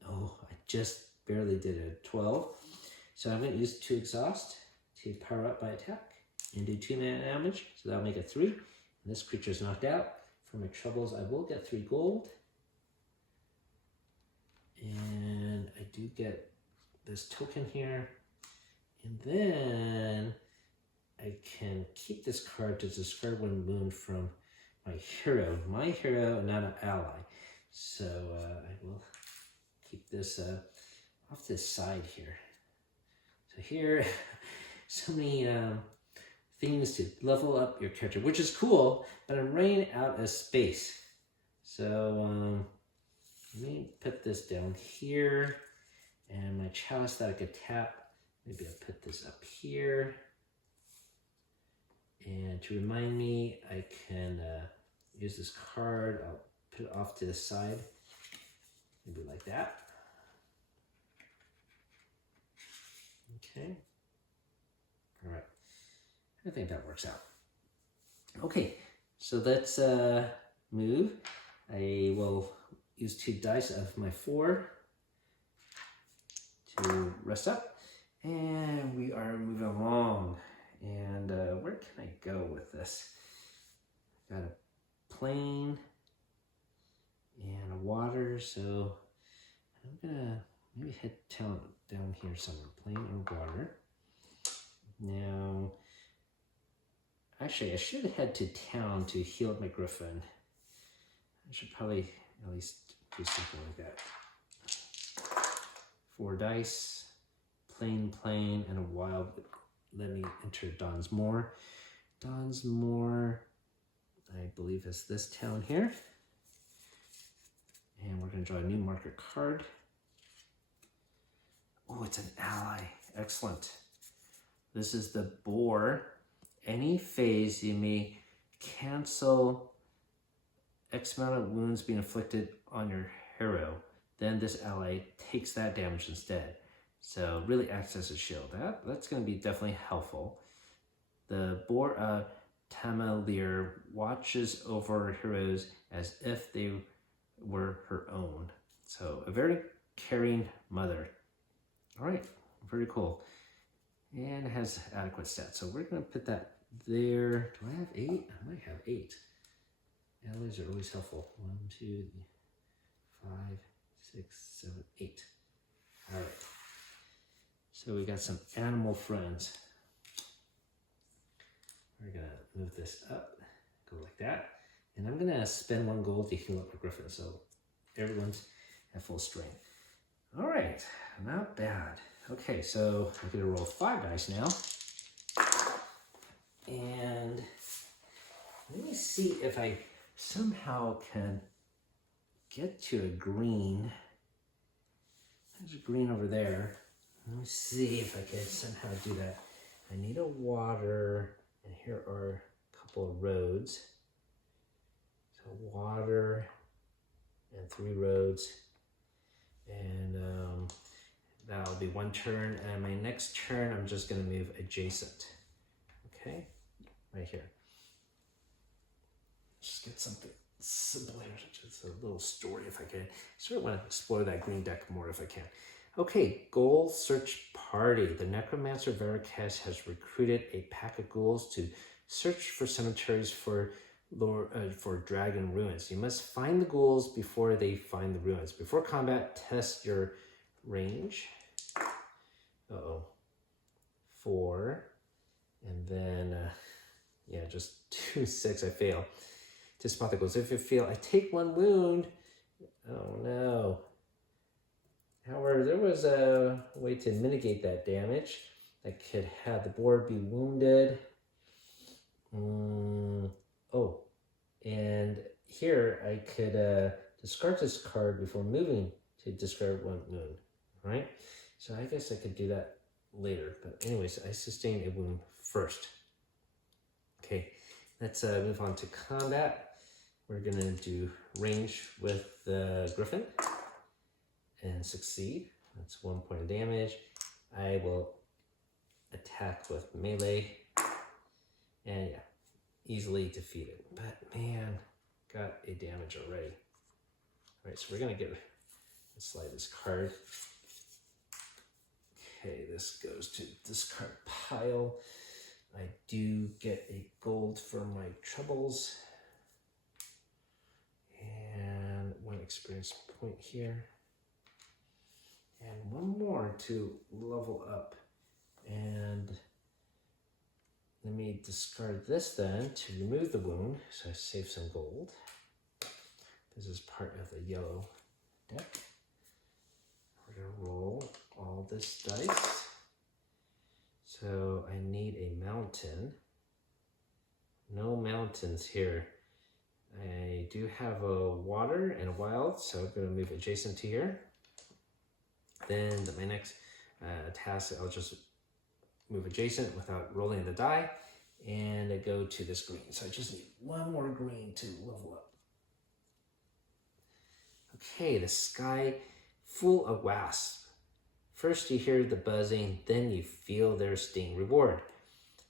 Oh, I just barely did a 12. So I'm going to use 2 exhaust to power up my attack and do 2 damage. So that'll make it 3. And this creature is knocked out. For my troubles, I will get 3 gold. And I do get this token here. And then I can keep this card to discard one wound from my hero. My hero, not an ally. So I will keep this off to the side here. So here, so many things to level up your character, which is cool, but I'm running out of space. So let me put this down here, and my chalice that I could tap, maybe I'll put this up here. And to remind me, I can use this card. I'll put it off to the side, maybe like that. Okay. All right. I think that works out. Okay, so let's move. I will use 2 dice of my 4 to rest up. And we are moving along. And where can I go with this? Got a plane and a water, so I'm gonna maybe head down here somewhere. Plane or water. Now, actually, I should head to town to heal my griffin. I should probably at least do something like that. 4 dice, plane, and a wild. Let me enter Donsmore. Donsmore, I believe, is this town here. And we're going to draw a new marker card. Oh, it's an ally. Excellent. This is the boar. Any phase you may cancel X amount of wounds being inflicted on your hero. Then this ally takes that damage instead. So really acts as a shield. That's going to be definitely helpful. The boar Tamalier watches over heroes as if they were her own. So a very caring mother. All right, very cool. And it has adequate stats. So we're going to put that there. Do I have 8? I might have 8. Allies are always helpful. 1, 2, 5, 6, 7, 8. All right. So we got some animal friends. We're going to move this up, go like that. And I'm going to spend 1 gold to heal up my griffin, so everyone's at full strength. All right, not bad. Okay, so I'm going to roll 5 dice now. And let me see if I somehow can get to a green. There's a green over there. Let me see if I can somehow do that. I need a water, and here are a couple of roads. So water and 3 roads. And that'll be 1 turn. And my next turn, I'm just going to move adjacent. Okay, right here. Just get something simple here. Just a little story if I can. Sort of want to explore that green deck more if I can. Okay, Ghoul Search Party. The Necromancer Veracast has recruited a pack of ghouls to search for cemeteries for dragon ruins. You must find the ghouls before they find the ruins. Before combat, test your range. 4. And then, yeah, just 2, 6, I fail. To spot the ghouls. If you fail, I take 1 wound. Oh no. However, there was a way to mitigate that damage. I could have the board be wounded. Oh, and here I could discard this card before moving to discard 1 wound, right? So I guess I could do that later. But anyways, I sustain a wound first. Okay, let's move on to combat. We're gonna do range with the Griffin and succeed. That's 1 point of damage. I will attack with melee and yeah, easily defeated. But man, got a damage already. All right, so we're gonna slide this card. Okay, this goes to discard pile. I do get a gold for my troubles. And 1 experience point here. And 1 more to level up And let me discard this then to remove the wound, so I save some gold. This is part of the yellow deck. We're gonna roll all this dice. So I need a mountain. No mountains here. I do have a water and a wild, so I'm gonna move adjacent to here. Then my next task, I'll just move adjacent without rolling the die, and I go to this green. So I just need one more green to level up. Okay, the sky full of wasps. First you hear the buzzing, then you feel their sting. Reward.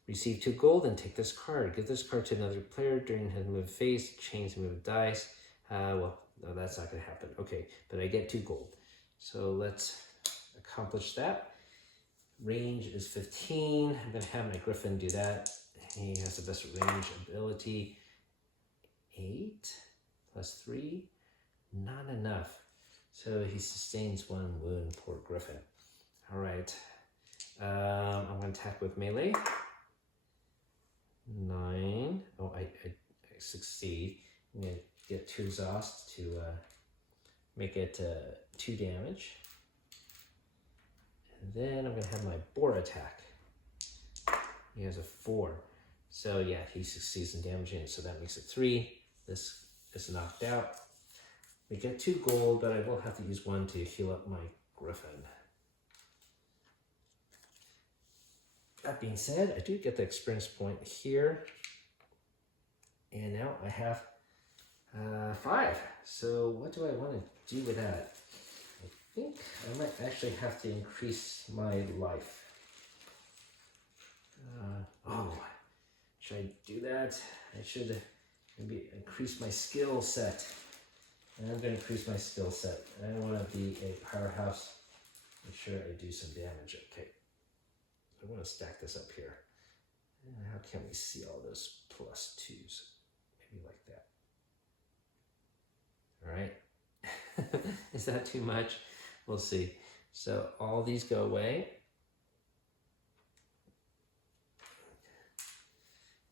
Receive 2 gold and take this card. Give this card to another player during his move phase. Change the move dice. Well, no, that's not gonna happen. Okay, but I get 2 gold. So let's accomplish that. Range is 15. I'm gonna have my Griffin do that. He has the best range ability. 8 plus 3, not enough. So he sustains 1 wound, poor Griffin. All right, I'm gonna attack with melee. 9, oh, I succeed. I'm gonna get 2 exhaust to make it 2 damage. And then I'm gonna have my boar attack. He has a 4. So yeah, he succeeds in damaging it, so that makes it 3. This is knocked out. We get 2 gold, but I will have to use 1 to heal up my Griffin. That being said, I do get the experience point here. And now I have 5. So what do I want to do with that? I think I might actually have to increase my life. Should I do that? I should maybe increase my skill set. And I'm going to increase my skill set. I want to be a powerhouse. Make sure I do some damage. Okay. I want to stack this up here. And how can we see all those +2s? Maybe like that. All right. Is that too much? We'll see. So all these go away.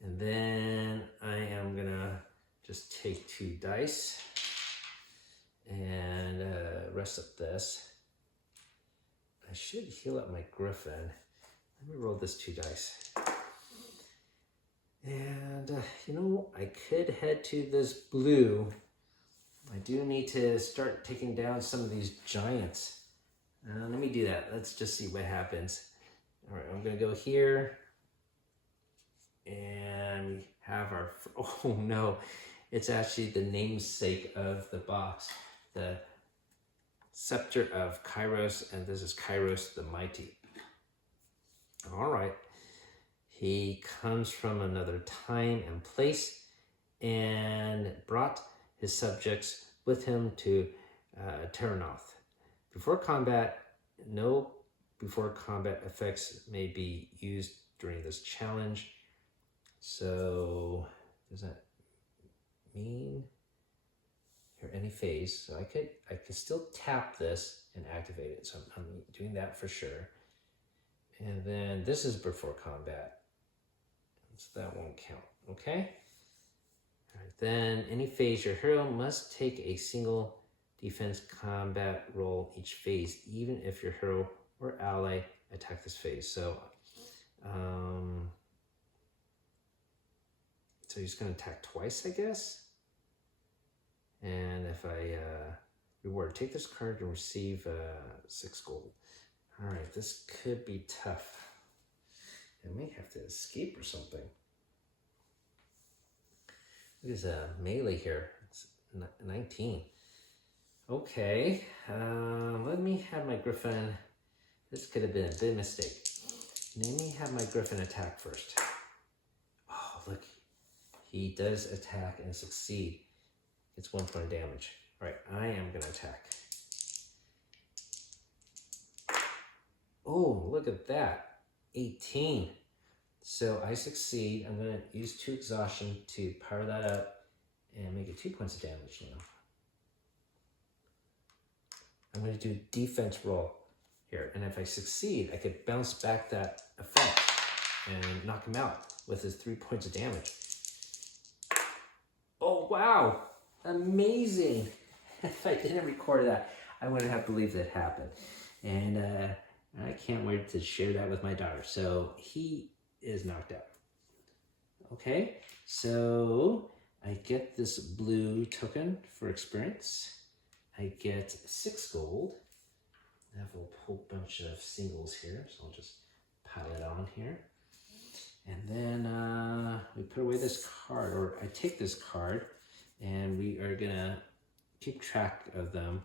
And then I am gonna just take 2 dice and rest up this. I should heal up my Griffin. Let me roll this 2 dice. And you know, I could head to this blue. I do need to start taking down some of these giants. Let me do that. Let's just see what happens. All right, I'm gonna go here. And we have our, oh no, it's actually the namesake of the box, the Scepter of Kyros, and this is Kyros the Mighty. All right, he comes from another time and place and brought his subjects with him to Terranoth. Before combat, no before combat effects may be used during this challenge. So does that mean here any phase? So I could still tap this and activate it. So I'm doing that for sure. And then this is before combat. So that won't count. Okay. All right. Then any phase your hero must take a single defense combat roll each phase, even if your hero or ally attack this phase. So so he's going to attack twice, I guess. And if I reward, take this card and receive 6 gold. All right, this could be tough. I may have to escape or something. There's a melee here. It's 19. Okay, let me have my Griffin. This could have been a big mistake. Let me have my Griffin attack first. Oh, look. He does attack and succeed. It's 1 point of damage. All right, I am going to attack. Oh, look at that. 18. So I succeed. I'm going to use 2 exhaustion to power that up and make it 2 points of damage now. I'm going to do defense roll. here. And if I succeed, I could bounce back that effect and knock him out with his 3 points of damage. Oh, wow. Amazing. If I didn't record that, I wouldn't have believed it happened. And I can't wait to share that with my daughter. So he is knocked out. Okay, so I get this blue token for experience. I get 6 gold. I have a whole bunch of singles here, so I'll just pile it on here. And then we put away this card, or I take this card, and we are gonna keep track of them.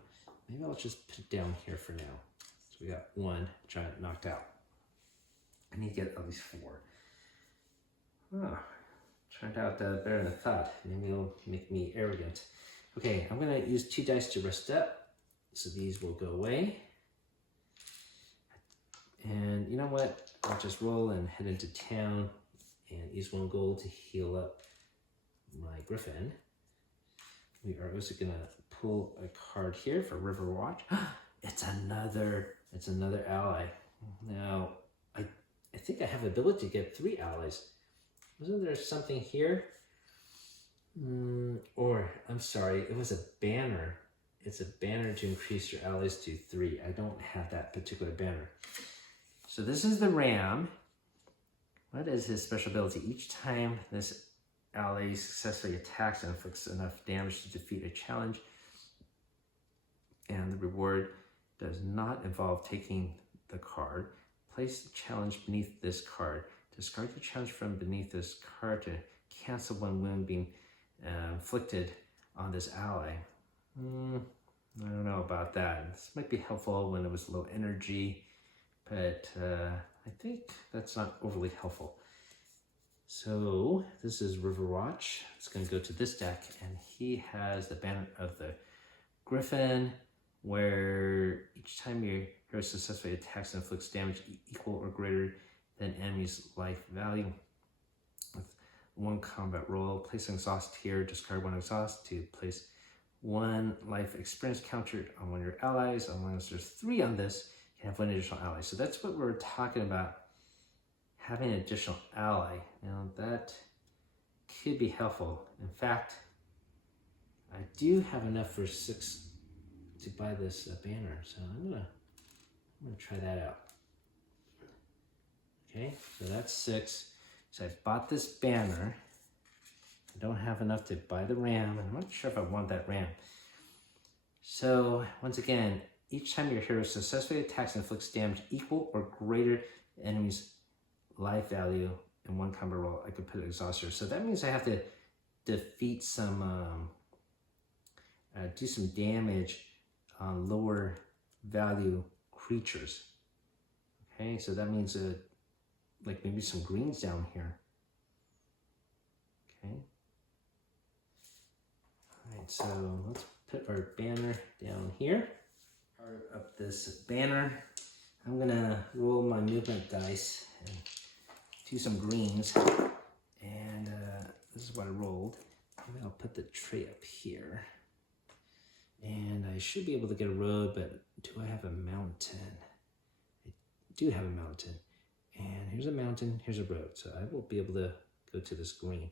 Maybe I'll just put it down here for now. So we got 1 giant knocked out. I need to get at least 4. Oh, turned out better than I thought. Maybe it'll make me arrogant. Okay, I'm gonna use 2 dice to rest up. So these will go away. And you know what? I'll just roll and head into town and use 1 gold to heal up my griffin. We are also gonna pull a card here for River Watch. It's another ally. Now, I think I have the ability to get 3 allies. Wasn't there something here? Or, I'm sorry, it was a banner. It's a banner to increase your allies to 3. I don't have that particular banner. So this is the ram. What is his special ability? Each time this ally successfully attacks and inflicts enough damage to defeat a challenge, and the reward does not involve taking the card, place the challenge beneath this card. Discard the challenge from beneath this card to cancel 1 wound being inflicted on this ally. I don't know about that. This might be helpful when it was low energy, but I think that's not overly helpful. So this is Riverwatch. It's going to go to this deck, and he has the banner of the Griffin, where each time your hero successfully attacks and inflicts damage equal or greater than enemy's life value. With 1 combat roll, place an exhaust here, discard 1 exhaust to place 1 life experience counter on 1 of your allies. Unless there's 3 on this, you can have 1 additional ally. So that's what we're talking about, having an additional ally. Now that could be helpful. In fact, I do have enough for 6 to buy this banner, so I'm gonna try that out. Okay, so that's 6. So I've bought this banner. I don't have enough to buy the ram, and I'm not sure if I want that ram. So once again, each time your hero successfully attacks and inflicts damage equal or greater than enemy's life value in 1 combat roll, I could put an exhauster. So that means I have to defeat some, do some damage on lower value creatures. Okay, so that means like maybe some greens down here. Okay. All right, so let's put our banner down here. Power up this banner. I'm gonna roll my movement dice and do some greens. And this is what I rolled. Maybe I'll put the tray up here. And I should be able to get a road, but do I have a mountain? I do have a mountain. And here's a mountain, here's a road. So I will be able to go to this green.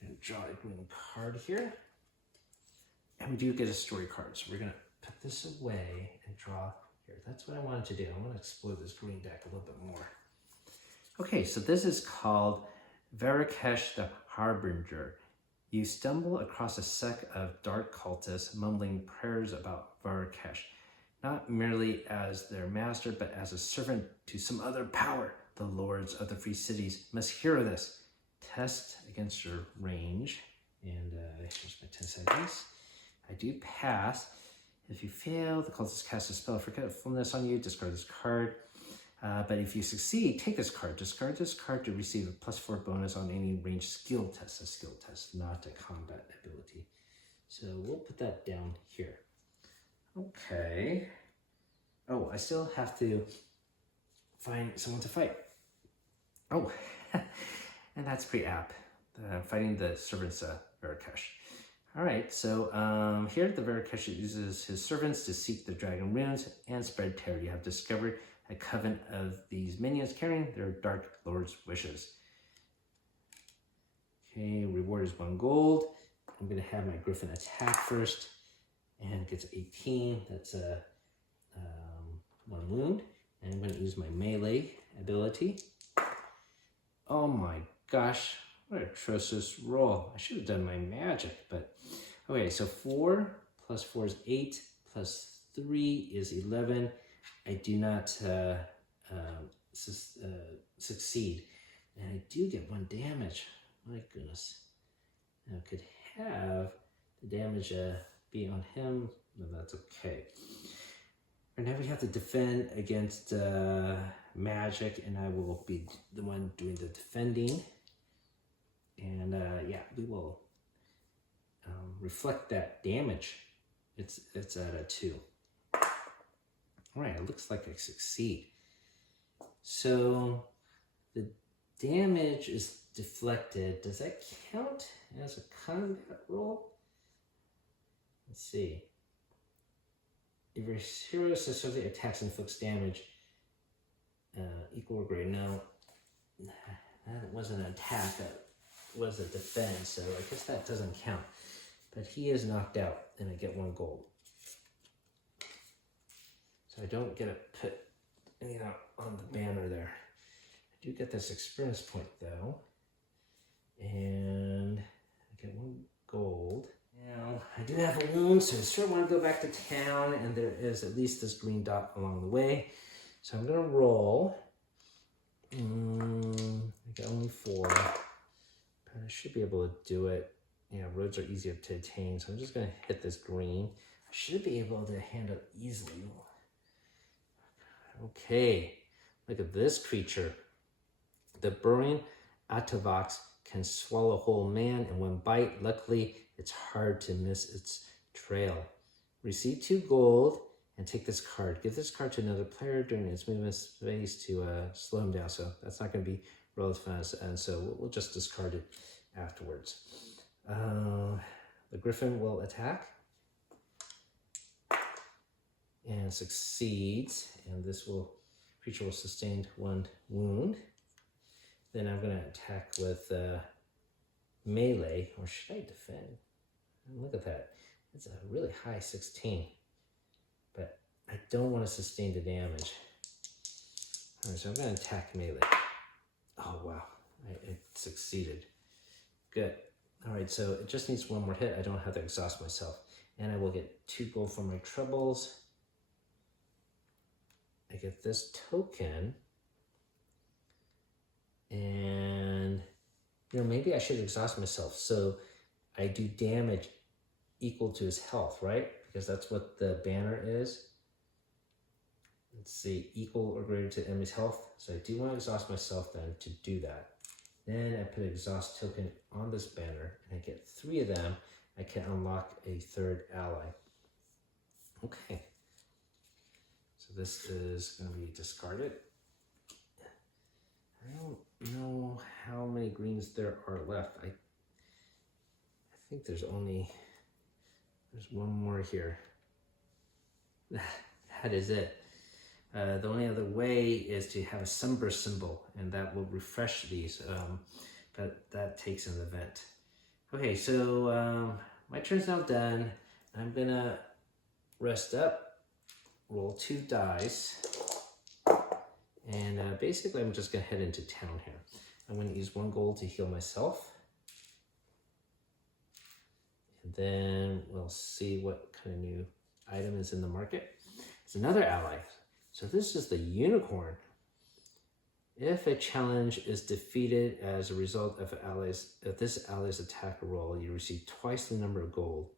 I'm gonna draw a green card here. And we do get a story card. So we're gonna put this away and draw here. That's what I wanted to do. I want to explore this green deck a little bit more. Okay, so this is called Varikesh the Harbinger. You stumble across a sect of dark cultists mumbling prayers about Varikesh, not merely as their master, but as a servant to some other power. The lords of the free cities must hear this. Test against your range. And here's my 10 seconds. I do pass. If you fail, the cultist casts a spell of forgetfulness on you. Discard this card. But if you succeed, take this card. Discard this card to receive a +4 bonus on any ranged skill test. A skill test, not a combat ability. So we'll put that down here. Okay. Oh, I still have to find someone to fight. Oh, and that's pretty apt. Fighting the servants Varikesh. All right, so here the Veracrusher uses his servants to seek the dragon runes and spread terror. You have discovered a coven of these minions carrying their Dark Lord's wishes. Okay, reward is 1 gold. I'm gonna have my Griffin attack first, and gets 18. That's a 1 wound. And I'm gonna use my melee ability. Oh my gosh, what a atrocious roll. I should have done my magic, but okay, so 4 plus 4 is 8, plus 3 is 11. I do not succeed, and I do get 1 damage. My goodness. Now I could have the damage be on him, but that's okay. And now we have to defend against magic, and I will be the one doing the defending. And yeah, we will reflect that damage. It's at a 2. All right, it looks like I succeed. So the damage is deflected. Does that count as a combat roll? Let's see. If your hero successfully attacks and inflicts damage equal or greater. No, that wasn't an attack. That was a defense. So I guess that doesn't count. But he is knocked out, and I get 1 gold. So I don't get to put anything on the banner there. I do get this experience point though. And I get 1 gold. Now, I do have a wound, so I sure want to go back to town, and there is at least this green dot along the way. So I'm going to roll. I got only 4, but I should be able to do it. Yeah, roads are easier to attain, so I'm just going to hit this green. I should be able to handle it easily. Okay, look at this creature. The burrowing Atavox can swallow a whole man in 1 bite. Luckily, it's hard to miss its trail. Receive 2 gold and take this card. Give this card to another player during its movement space to slow him down. So that's not going to be relative fast, and so we'll just discard it afterwards. The Griffin will attack and succeeds, and this creature will sustain 1 wound. Then I'm going to attack with melee, or should I defend? Look at that. It's a really high 16. But I don't want to sustain the damage. Alright, so I'm going to attack melee. Oh, wow. I succeeded. Good. Alright, so it just needs 1 more hit. I don't have to exhaust myself. And I will get 2 gold for my troubles. I get this token. And, maybe I should exhaust myself. So I do damage equal to his health, right? Because that's what the banner is. Let's see, equal or greater to enemy's health. So I do want to exhaust myself then to do that. Then I put an exhaust token on this banner, and I get 3 of them. I can unlock a 3rd ally. Okay. So this is going to be discarded. I don't know how many greens there are left. I think there's 1 more here. That is it. The only other way is to have a sunburst symbol, and that will refresh these, but that takes an event. Okay, so my turn's now done. I'm gonna rest up, roll 2 dice, and basically I'm just gonna head into town here. I'm gonna use 1 gold to heal myself. And then we'll see what kind of new item is in the market. It's another ally. So this is the unicorn. If a challenge is defeated as a result of this ally's attack roll, you receive twice the number of gold.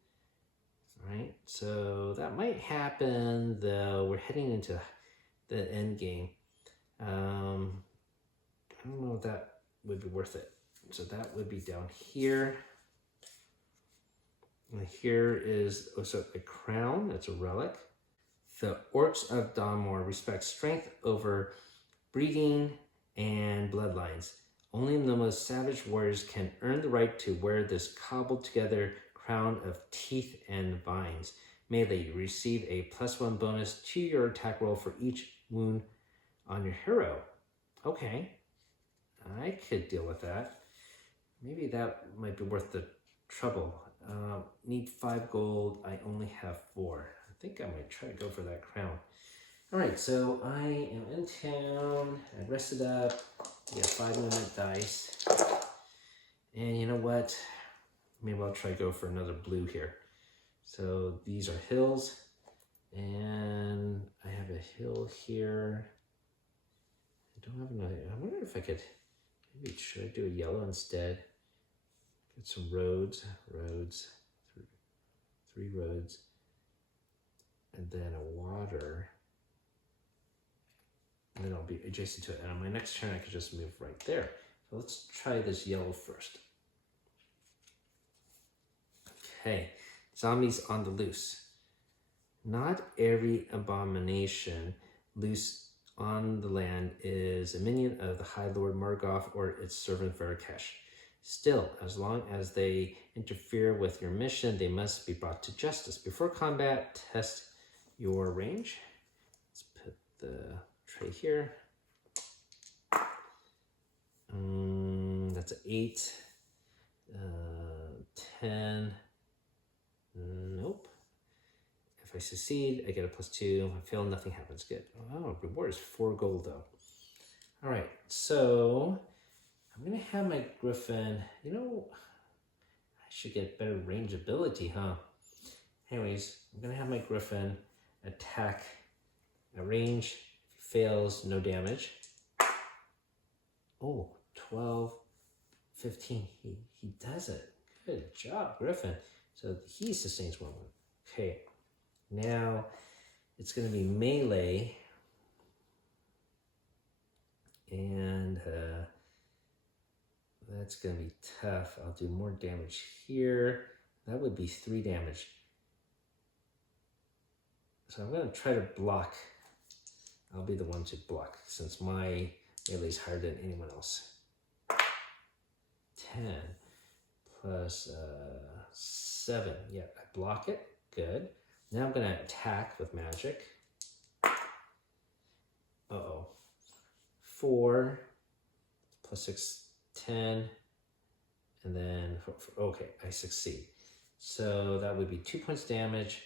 All right, so that might happen though. We're heading into the end game. I don't know if that would be worth it. So that would be down here. And here is also a crown. That's a relic. The Orcs of Dawnmore respect strength over breeding and bloodlines. Only the most savage warriors can earn the right to wear this cobbled together Crown of Teeth and Vines. Melee, you receive a +1 bonus to your attack roll for each wound on your hero. Okay, I could deal with that. Maybe that might be worth the trouble. Need 5 gold. I only have 4. I think I might try to go for that crown. All right, so I am in town. I rested up. I got 5 movement dice. And you know what? Maybe I'll try to go for another blue here. So these are hills. And I have a hill here. I don't have another. I wonder if I could, maybe should I do a yellow instead? Get some roads, 3 roads. And then a water. And then I'll be adjacent to it. And on my next turn, I could just move right there. So let's try this yellow first. Okay, zombies on the loose. Not every abomination loose on the land is a minion of the High Lord Morgoth or its servant Verakash. Still, as long as they interfere with your mission, they must be brought to justice. Before combat, test your range. Let's put the tray here. That's an 8, 10. Nope. If I succeed, I get a +2. I fail, nothing happens. Good. Oh, reward is 4 gold though. All right, so I'm gonna have my griffin. You know, I should get better range ability, huh? Anyways, I'm gonna have my griffin attack at range. If he fails, no damage. Oh, 12, 15. He does it. Good job, Griffin. So he sustains 1 wound. Okay, now it's going to be melee. And that's going to be tough. I'll do more damage here. That would be 3 damage. So I'm going to try to block. I'll be the one to block since my melee is higher than anyone else. 10 plus 7. Yeah, I block it. Good. Now I'm going to attack with magic. Uh-oh. 4 plus 6, 10. And then, okay, I succeed. So that would be 2 points damage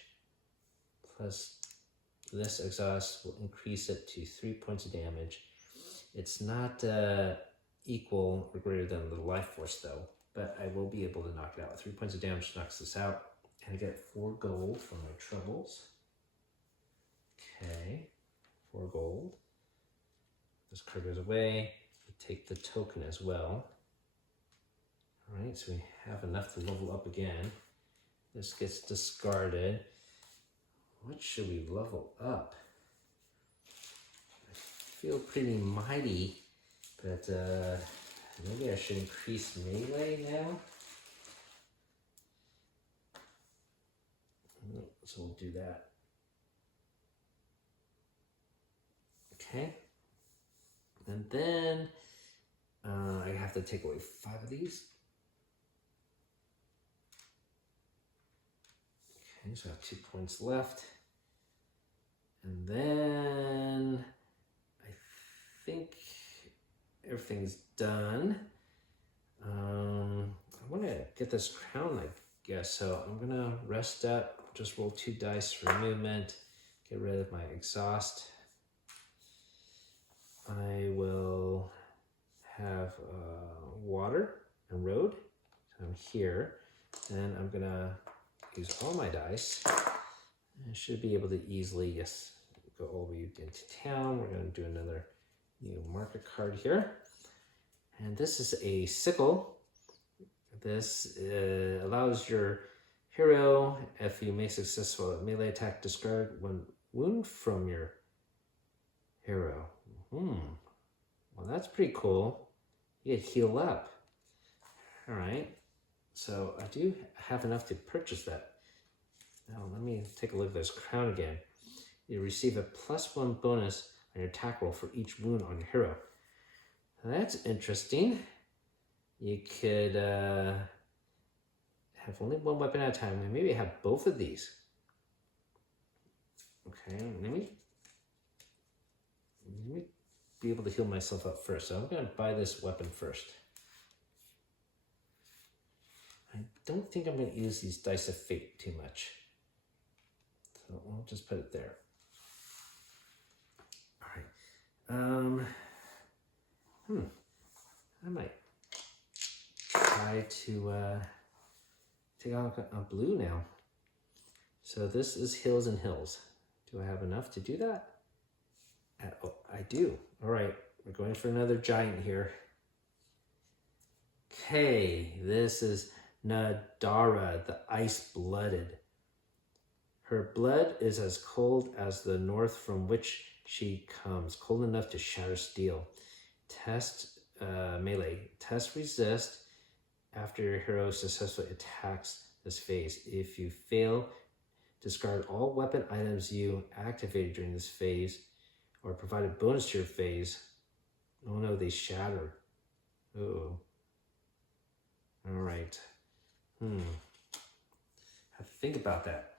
plus this exhaust will increase it to 3 points of damage. It's not equal or greater than the life force though, but I will be able to knock it out. 3 points of damage knocks this out. And I get 4 gold for my troubles. Okay, 4 gold. This card goes away. We take the token as well. All right, so we have enough to level up again. This gets discarded. What should we level up? I feel pretty mighty, but maybe I should increase melee now. So we'll do that. Okay. And then I have to take away 5 of these. Okay, so I have 2 points left. And then I think everything's done. I want to get this crown, I guess. So I'm going to rest up. Just roll 2 dice for movement. Get rid of my exhaust. I will have water and road. So I'm here. Then I'm going to use all my dice. I should be able to easily, yes, go all the way into town. We're going to do another new market card here. And this is a sickle. This allows your hero, if you make successful melee attack, discard 1 wound from your hero. Well, that's pretty cool. You get heal up. All right. So I do have enough to purchase that. Now let me take a look at this crown again. You receive a +1 bonus on your attack roll for each wound on your hero. Now, that's interesting. You could have have only one weapon at a time. Maybe I have both of these. Okay, let me be able to heal myself up first. So I'm going to buy this weapon first. I don't think I'm going to use these Dice of Fate too much. So I'll just put it there. All right. I might try to take on a blue now. So this is Hills and Hills. Do I have enough to do that? Oh, I do. All right, we're going for another giant here. Okay, this is Nadara, the Ice-Blooded. Her blood is as cold as the north from which she comes, cold enough to shatter steel. Test melee. Test resist after your hero successfully attacks this phase. If you fail, discard all weapon items you activated during this phase or provide a bonus to your phase. Oh no, they shatter. Oh. All right. Have to think about that.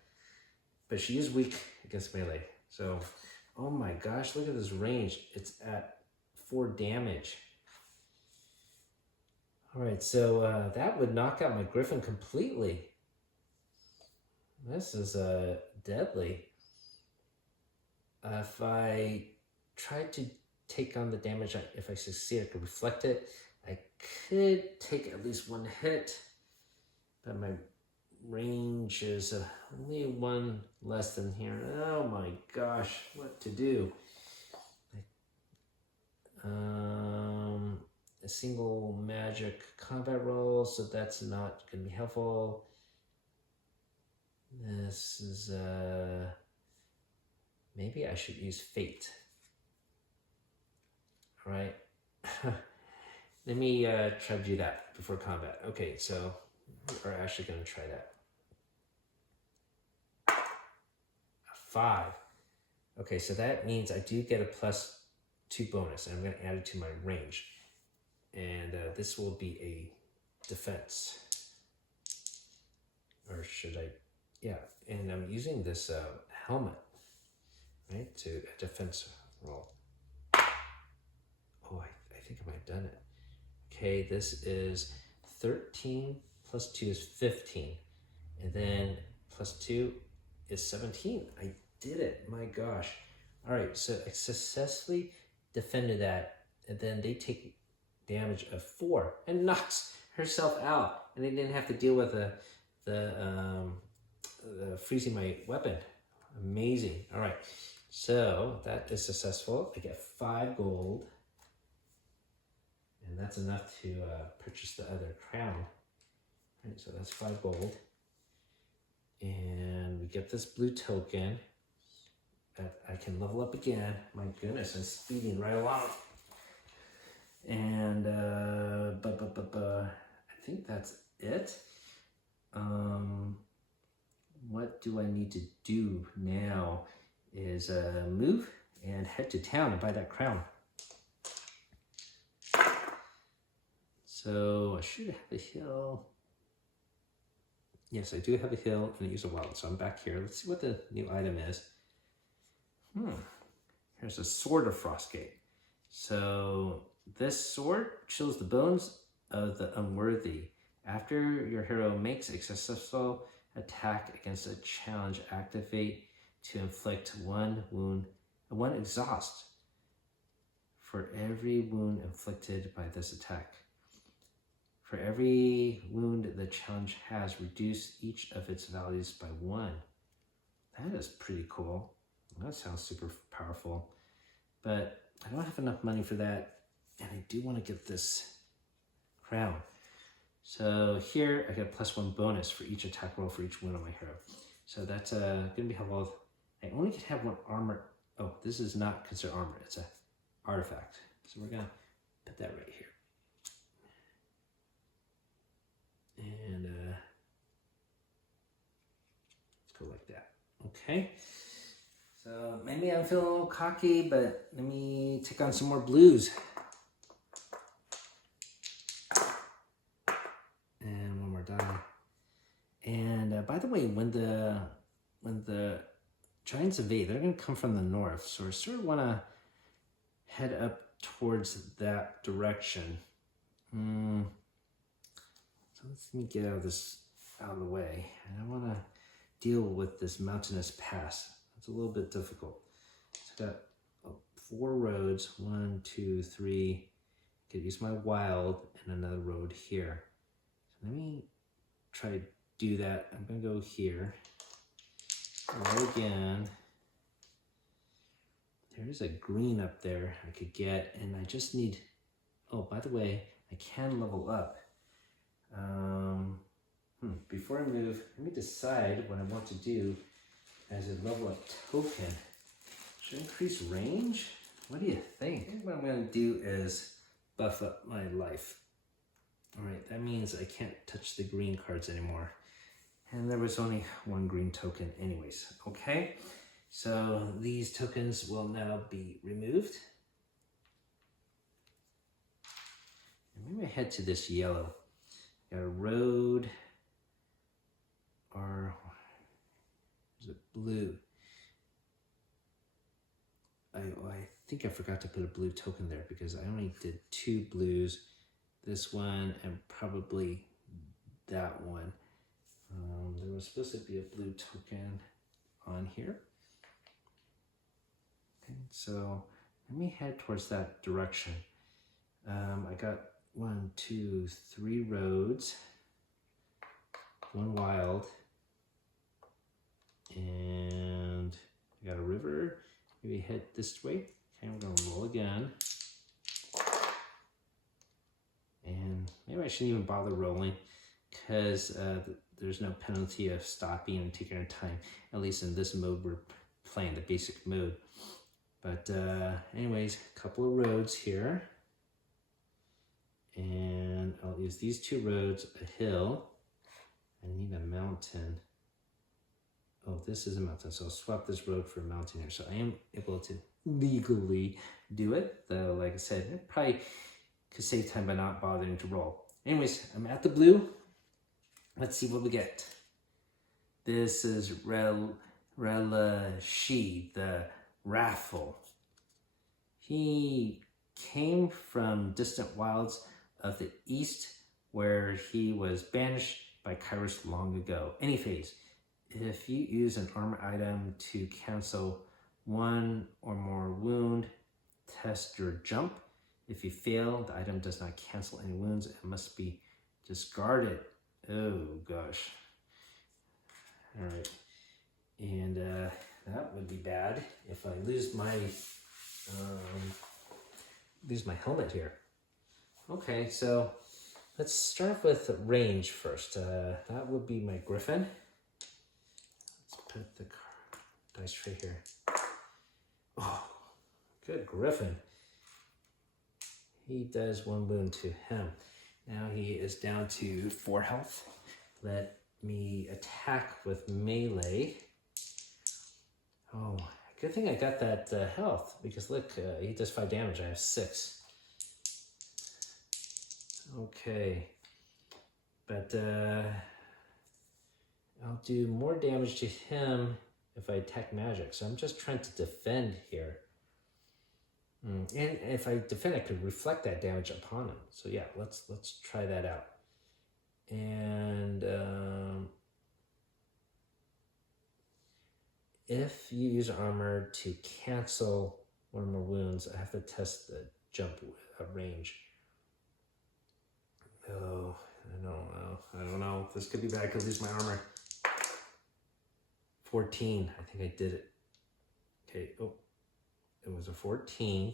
But she is weak against melee. So, oh my gosh, look at this range. It's at 4 damage. All right, so that would knock out my Griffin completely. This is deadly. If I tried to take on the damage, if I succeed, I could reflect it. I could take at least 1 hit, but my range is only 1 less than here. Oh my gosh, what to do? A single magic combat roll, so that's not going to be helpful. This is, maybe I should use Fate. All right. Let me try to do that before combat. Okay, so we're actually going to try that. A 5. Okay, so that means I do get a +2 bonus, and I'm going to add it to my range. And this will be a defense. Or should I? Yeah, and I'm using this helmet, right, to a defense roll. Oh, I think I might have done it. Okay, this is 13 plus 2 is 15. And then plus 2 is 17. I did it, my gosh. All right, so I successfully defended that. And then they take damage of 4 and knocks herself out. And they didn't have to deal with the freezing my weapon. Amazing. All right, so that is successful. I get 5 gold. And that's enough to purchase the other crown. All right, so that's 5 gold. And we get this blue token that I can level up again. My goodness, I'm speeding right along. And I think that's it. What do I need to do now is move and head to town and buy that crown. So I should have a hill. Yes, I do have a hill and I use a wallet, so I'm back here. Let's see what the new item is. Here's a Sword of Frostgate. So this sword chills the bones of the unworthy. After your hero makes a successful attack against a challenge, activate to inflict 1 wound, 1 exhaust for every wound inflicted by this attack. For every wound the challenge has, reduce each of its values by 1. That is pretty cool. That sounds super powerful. But I don't have enough money for that. And I do want to get this crown. So here I get a +1 bonus for each attack roll for each wound on my hero. So that's going to be helpful. I only can have 1 armor. Oh, this is not considered armor. It's an artifact. So we're going to put that right here. And let's go like that. Okay. So maybe I'm feeling a little cocky, but let me take on some more blues. And 1 more die. by the way, when the giants invade, they're going to come from the north. So I sort of want to head up towards that direction. So let me get out of the way. And I want to deal with this mountainous pass. It's a little bit difficult. So I got 4 roads. 1, 2, 3. I could use my wild and another road here. So let me try to do that. I'm going to go here. Roll again. There's a green up there I could get, and I just need, oh, by the way, I can level up. Before I move, let me decide what I want to do as a level up token. Should I increase range? What do you think? I think what I'm going to do is buff up my life. All right, that means I can't touch the green cards anymore. And there was only 1 green token anyways, okay? So these tokens will now be removed. And maybe I head to this yellow. Got a road, or is it blue? I think I forgot to put a blue token there because I only did 2 blues. This one and probably that one. There was supposed to be a blue token on here. Okay, so let me head towards that direction. I got 1, 2, 3 roads, 1 wild, and I got a river. Maybe head this way. Okay, I'm gonna roll again. And maybe I shouldn't even bother rolling because there's no penalty of stopping and taking our time. At least in this mode, we're playing the basic mode. But anyways, a couple of roads here. And I'll use these 2 roads, a hill. I need a mountain. Oh, this is a mountain, so I'll swap this road for a mountain here. So I am able to legally do it, though, like I said, I probably could save time by not bothering to roll. Anyways, I'm at the blue. Let's see what we get. This is Relics, the Raffle. He came from distant wilds of the east where he was banished by Kyros long ago. Any phase. If you use an armor item to cancel 1 or more wound, test your jump. If you fail, the item does not cancel any wounds and must be discarded. Oh gosh. All right. And that would be bad if I lose my helmet here. Okay, so let's start with range first. That would be my griffin. Let's put the dice tray here. Oh, good griffin. He does 1 wound to him. Now he is down to 4 health. Let me attack with melee. Oh, good thing I got that health because look, he does 5 damage. I have 6. Okay, but I'll do more damage to him if I attack magic. So I'm just trying to defend here. And if I defend, I could reflect that damage upon him. So yeah, let's try that out. And if you use armor to cancel 1 or more wounds, I have to test the jump range. Oh, I don't know. This could be bad. I could lose my armor. 14. I think I did it. Okay. Oh, it was a 14.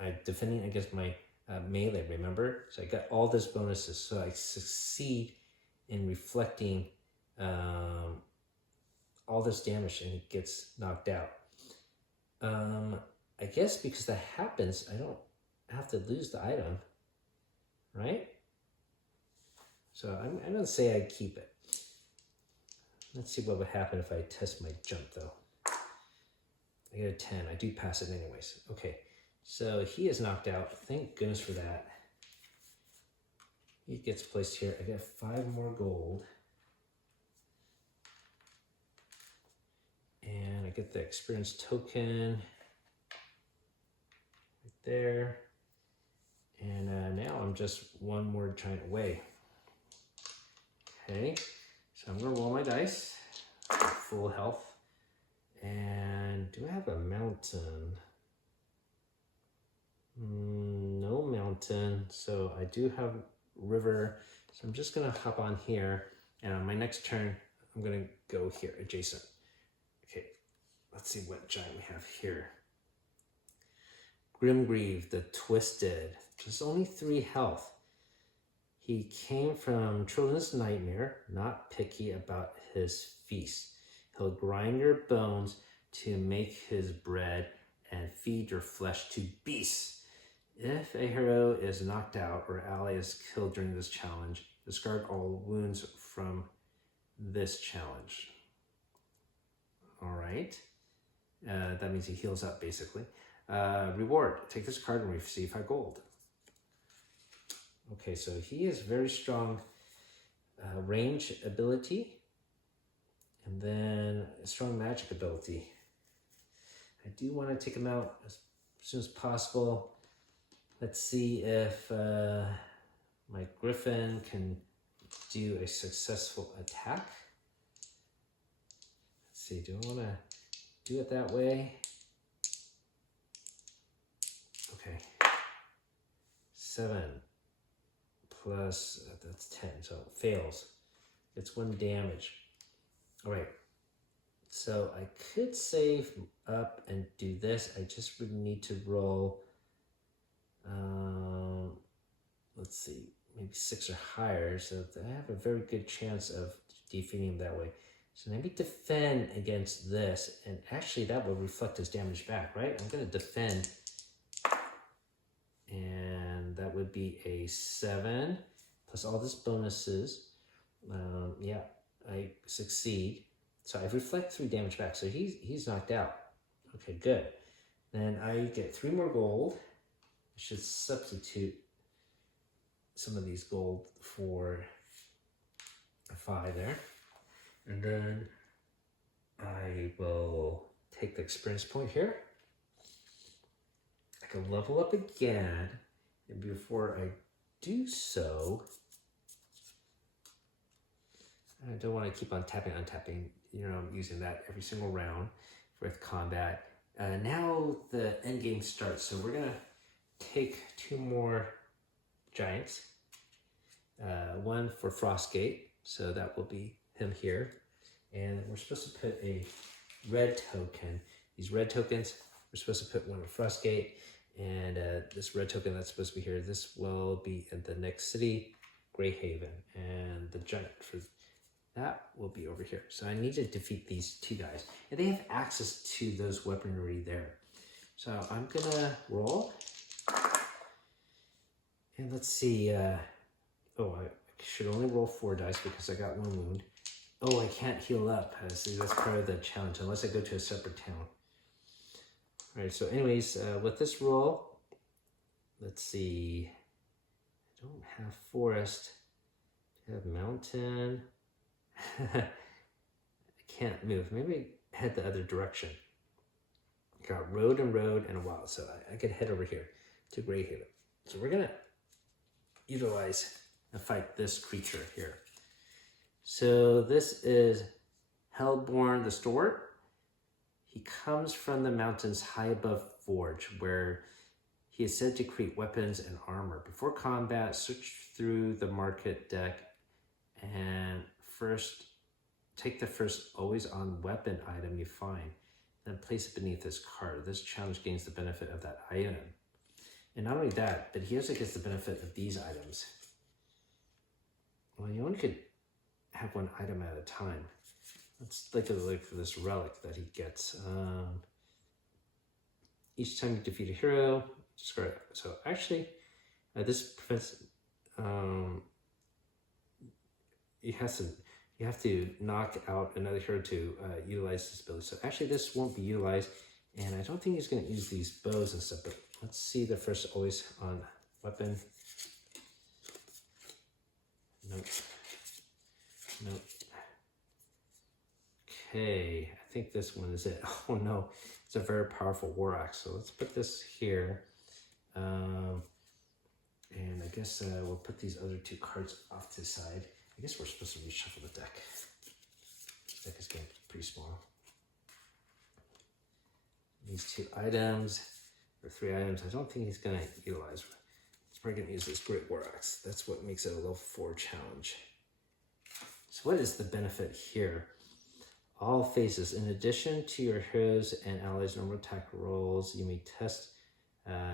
I'm defending against my melee, remember? So I got all these bonuses. So I succeed in reflecting all this damage and it gets knocked out. I guess because that happens, I don't have to lose the item, right? So I'm going to say I keep it. Let's see what would happen if I test my jump, though. I get a 10. I do pass it anyways. Okay, so he is knocked out. Thank goodness for that. He gets placed here. I get 5 more gold. I get the experience token right there. And now I'm just one more giant away. Okay, so I'm gonna roll my dice, full health. And do I have a mountain? No mountain, so I do have river. So I'm just gonna hop on here, and on my next turn, I'm gonna go here, adjacent. Okay, let's see what giant we have here. Grimgrieve, the Twisted, just only 3 health. He came from Children's Nightmare, not picky about his feast. He'll grind your bones to make his bread and feed your flesh to beasts. If a hero is knocked out or ally is killed during this challenge, discard all wounds from this challenge. All right. That means he heals up, basically. Reward. Take this card and receive 5 gold. Okay, so he is very strong range ability. And then a strong magic ability. I do want to take him out as soon as possible. Let's see if my Griffin can do a successful attack. Let's see, do I want to do it that way? Okay. 7 plus, that's 10, so it fails. It's 1 damage. All right, so I could save up and do this. I just would need to roll, let's see, maybe 6 or higher, so that I have a very good chance of defeating him that way. So maybe defend against this, and actually that will reflect his damage back, right? I'm gonna defend, and that would be a 7, plus all this bonuses. Yeah. I succeed, so I reflect 3 damage back, so he's knocked out. Okay, good. Then I get 3 more gold. I should substitute some of these gold for a 5 there. And then I will take the experience point here. I can level up again, and before I do so, I don't want to keep on tapping, untapping. You know, I'm using that every single round with combat. Now the end game starts, so we're gonna take 2 more giants. 1 for Frostgate, so that will be him here. And we're supposed to put a red token. These red tokens, we're supposed to put 1 with Frostgate, and this red token that's supposed to be here, this will be in the next city, Greyhaven, and the giant for that will be over here. So I need to defeat these 2 guys. And they have access to those weaponry there. So I'm gonna roll. And let's see. I should only roll 4 dice because I got 1 wound. Oh, I can't heal up. See, that's part of the challenge unless I go to a separate town. All right, so anyways, with this roll, let's see. I don't have forest. I have mountain. I can't move. Maybe head the other direction. Got road and a wild, so I could head over here to Greyhaven. So we're gonna utilize and fight this creature here. So this is Hellborn the Steward. He comes from the mountains high above Forge, where he is said to create weapons and armor. Before combat, search through the market deck and first take the first always on weapon item you find, then place it beneath this card. This challenge gains the benefit of that item. And not only that, but he also gets the benefit of these items. Well, you only could have 1 item at a time. Let's take a look for this relic that he gets. Each time you defeat a hero, discard it. So actually, this prevents, you have to knock out another hero to utilize this ability. So actually this won't be utilized, and I don't think he's going to use these bows and stuff, but let's see the first always on weapon. Nope. Okay, think this one is it. Oh no, it's a very powerful War Axe. So let's put this here. And I guess we'll put these other 2 cards off to the side. I guess we're supposed to reshuffle the deck. This deck is getting pretty small. These 2 items, or 3 items, I don't think he's gonna utilize. He's probably gonna use this Great War Axe. That's what makes it a level 4 challenge. So what is the benefit here? All phases, in addition to your heroes and allies' normal attack rolls, you may test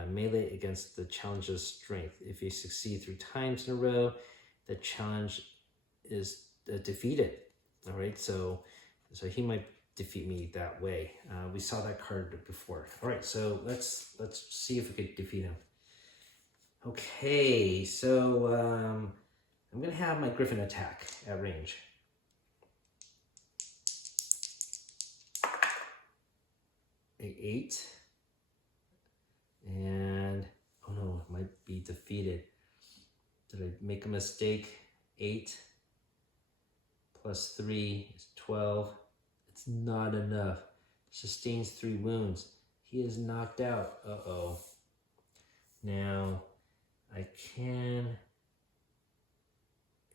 melee against the challenge's strength. If you succeed 3 times in a row, the challenge is defeated. All right, so he might defeat me that way. We saw that card before. All right, so let's see if we could defeat him. Okay, so I'm gonna have my Griffin attack at range. A 8. And, oh no, it might be defeated. Did I make a mistake? 8 plus 3 is 12. It's not enough. Sustains 3 wounds. He is knocked out. Uh-oh. Now, I can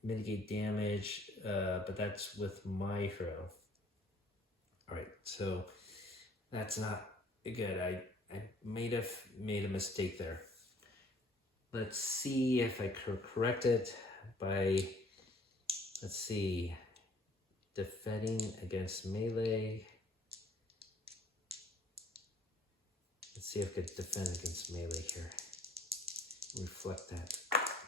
mitigate damage, but that's with my hero. All right, so that's not good. I made a mistake there. Let's see if I could correct it by, let's see, defending against melee. Let's see if I could defend against melee here. Reflect that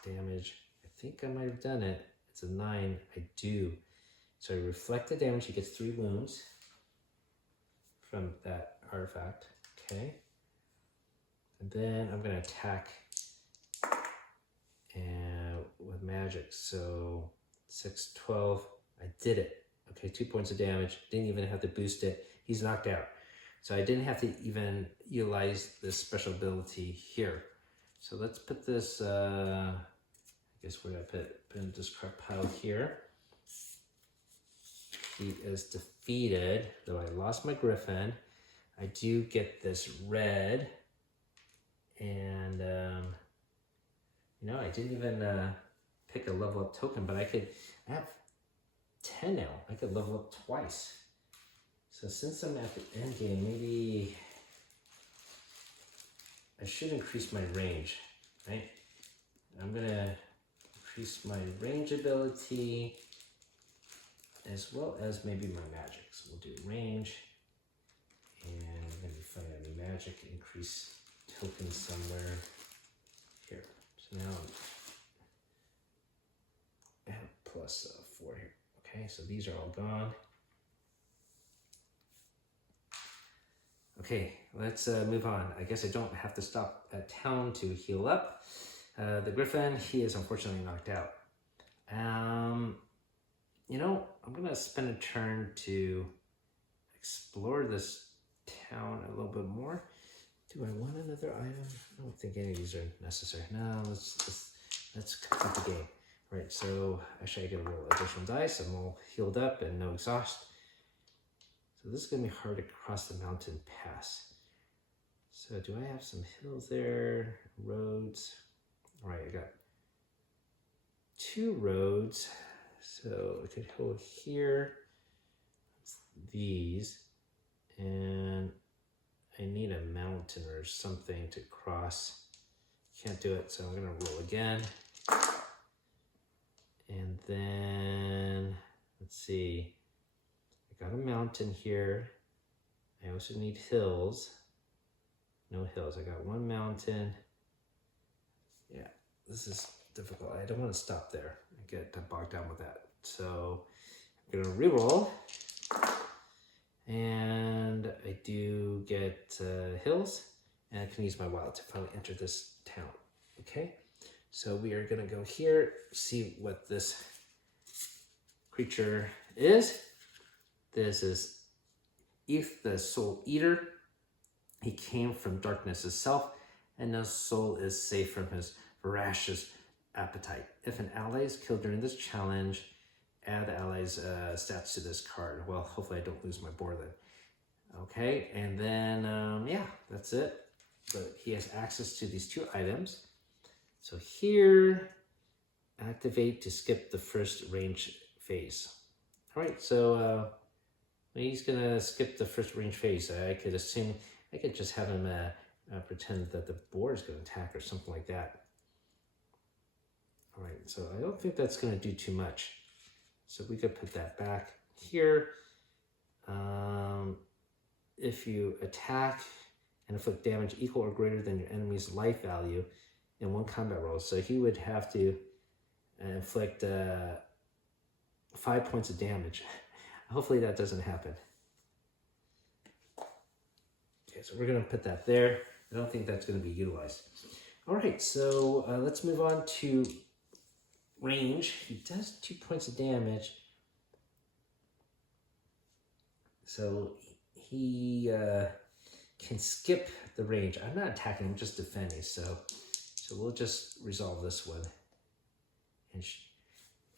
damage. I think I might have done it. It's a 9. I do. So I reflect the damage. He gets 3 wounds from that artifact. Okay. And then I'm going to attack with magic. So 6, 12. I did it. Okay, 2 points of damage. Didn't even have to boost it. He's knocked out. So I didn't have to even utilize this special ability here. So let's put this, I guess we're going to put in this card pile here. He is defeated, though I lost my Griffin. I do get this red. And, you know, I didn't even pick a level up token, but I have 10 now. I could level up twice. So since I'm at the end game, maybe I should increase my range, right? I'm gonna increase my range ability as well as maybe my magic. So we'll do range, and I'm gonna find any magic, increase token somewhere here. So now I have plus 4 here. Okay, so these are all gone. Okay, let's move on. I guess I don't have to stop at town to heal up. The Griffin, he is unfortunately knocked out. You know, I'm gonna spend a turn to explore this town a little bit more. Do I want another item? I don't think any of these are necessary. No, let's complete the game. All right, so actually I get a roll additional dice. I'm all healed up and no exhaust. So this is gonna be hard to cross the mountain pass. So do I have some hills there, roads? All right, I got 2 roads. So I could go here, these, and I need a mountain or something to cross. Can't do it, so I'm gonna roll again. And then, let's see. I got a mountain here. I also need hills. No hills. I got 1 mountain. Yeah, this is difficult. I don't want to stop there. I get bogged down with that. So I'm going to reroll. And I do get hills. And I can use my wild to finally enter this town. Okay, so we are going to go here, see what this creature is. This is Eth, the Soul Eater. He came from darkness itself, and no soul is safe from his voracious appetite. If an ally is killed during this challenge, add the allies stats to this card. Well, hopefully I don't lose my board then. Okay, and then, yeah, that's it. But he has access to these 2 items. So here, activate to skip the first range phase. All right, so he's gonna skip the first range phase. I could assume, I could just have him pretend that the board is gonna attack or something like that. All right, so I don't think that's gonna do too much. So we could put that back here. If you attack and inflict damage equal or greater than your enemy's life value in 1 combat roll, so he would have to inflict 5 points of damage. Hopefully that doesn't happen. Okay, so we're gonna put that there. I don't think that's gonna be utilized. All right, so let's move on to range. He does 2 points of damage. So he can skip the range. I'm not attacking, I'm just defending. So we'll just resolve this one.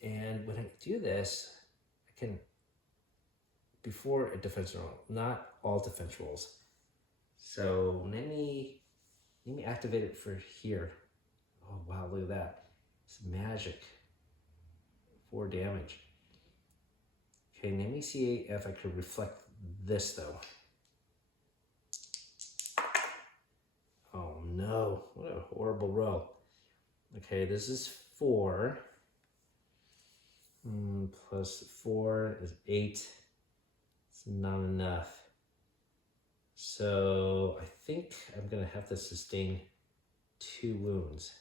And when I do this, I can, before a defense roll, not all defense rolls. So let me activate it for here. Oh wow, look at that. It's magic. 4 damage. Okay, let me see if I could reflect this though. Oh no, what a horrible roll. Okay, this is 4. Plus 4 is 8. It's not enough. So I think I'm gonna have to sustain 2 wounds.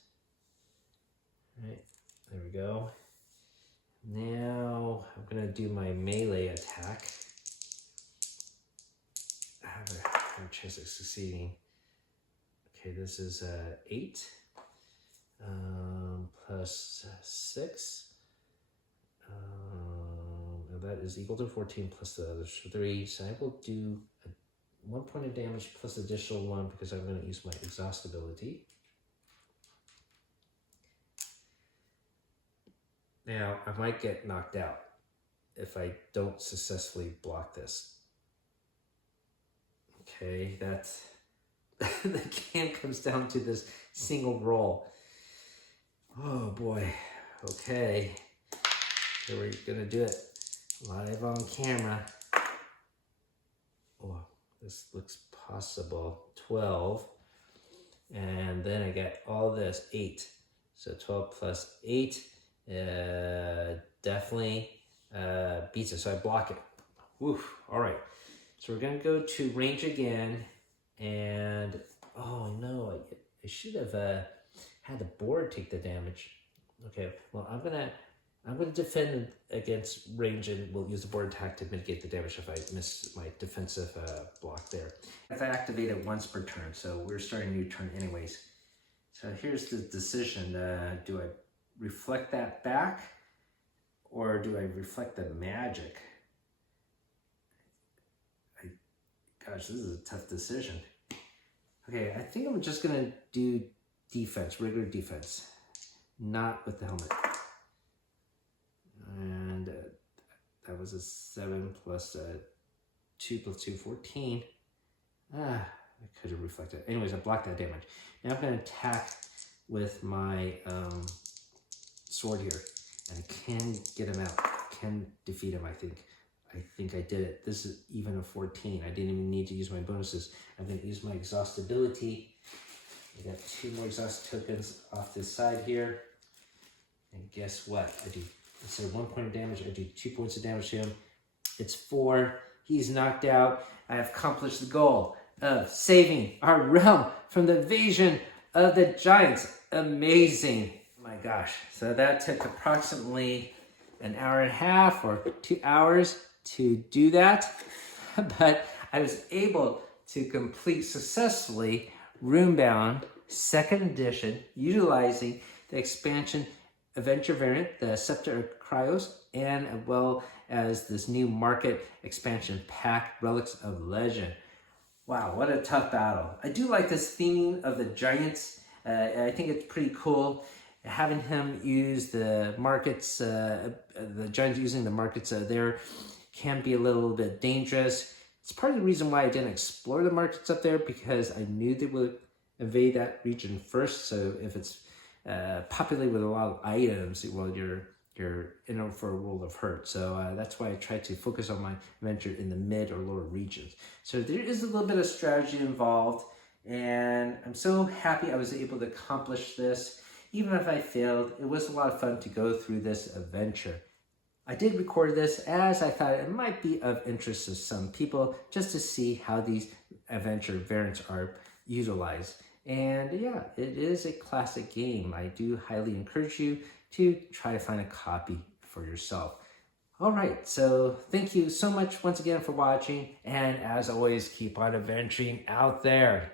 All right, there we go. Now I'm gonna do my melee attack. I have a chance of succeeding. Okay, this is 8 plus 6. And that is equal to 14 plus the other 3. So I will do 1 point of damage plus additional 1 because I'm going to use my exhaust ability. Now, I might get knocked out if I don't successfully block this. Okay, that's... the game comes down to this single roll. Oh boy. Okay. So we're gonna do it live on camera. Oh, this looks possible. 12. And then I get all this, 8. So 12 plus 8 definitely beats it. So I block it. Woof. All right. So we're gonna go to range again. And oh no, I should have had the board take the damage. Okay, well I'm gonna defend against range and we'll use the board attack to mitigate the damage if I miss my defensive block there. If I activate it once per turn, so we're starting a new turn anyways. So here's the decision: do I reflect that back, or do I reflect the magic? Gosh, this is a tough decision. Okay, I think I'm just gonna do defense, regular defense, not with the helmet. And that was a 7 plus 2 plus 2, 14. I could have reflected. Anyways, I blocked that damage. Now I'm gonna attack with my sword here. And I can get him out, can defeat him, I think. I think I did it. This is even a 14. I didn't even need to use my bonuses. I'm going to use my exhaust ability. I got 2 more exhaust tokens off this side here. And guess what? I do, instead of 1 point of damage, I do 2 points of damage to him. It's 4. He's knocked out. I have accomplished the goal of saving our realm from the invasion of the giants. Amazing. My gosh. So that took approximately an hour and a half or 2 hours to do that, but I was able to complete successfully Runebound 2nd edition utilizing the expansion adventure variant, the Scepter of Kyros, and as well as this new market expansion pack, Relics of Legend. Wow, what a tough battle. I do like this theming of the giants. I think it's pretty cool. having him use the markets, the giants using the markets there can be a little bit dangerous. It's part of the reason why I didn't explore the markets up there, because I knew they would invade that region first. So if it's populated with a lot of items, well, you're in for a world of hurt. So that's why I try to focus on my adventure in the mid or lower regions. So there is a little bit of strategy involved, and I'm so happy I was able to accomplish this. Even if I failed, it was a lot of fun to go through this adventure. I did record this as I thought it might be of interest to some people, just to see how these adventure variants are utilized. And yeah, it is a classic game. I do highly encourage you to try to find a copy for yourself. All right, so thank you so much once again for watching. And as always, keep on adventuring out there.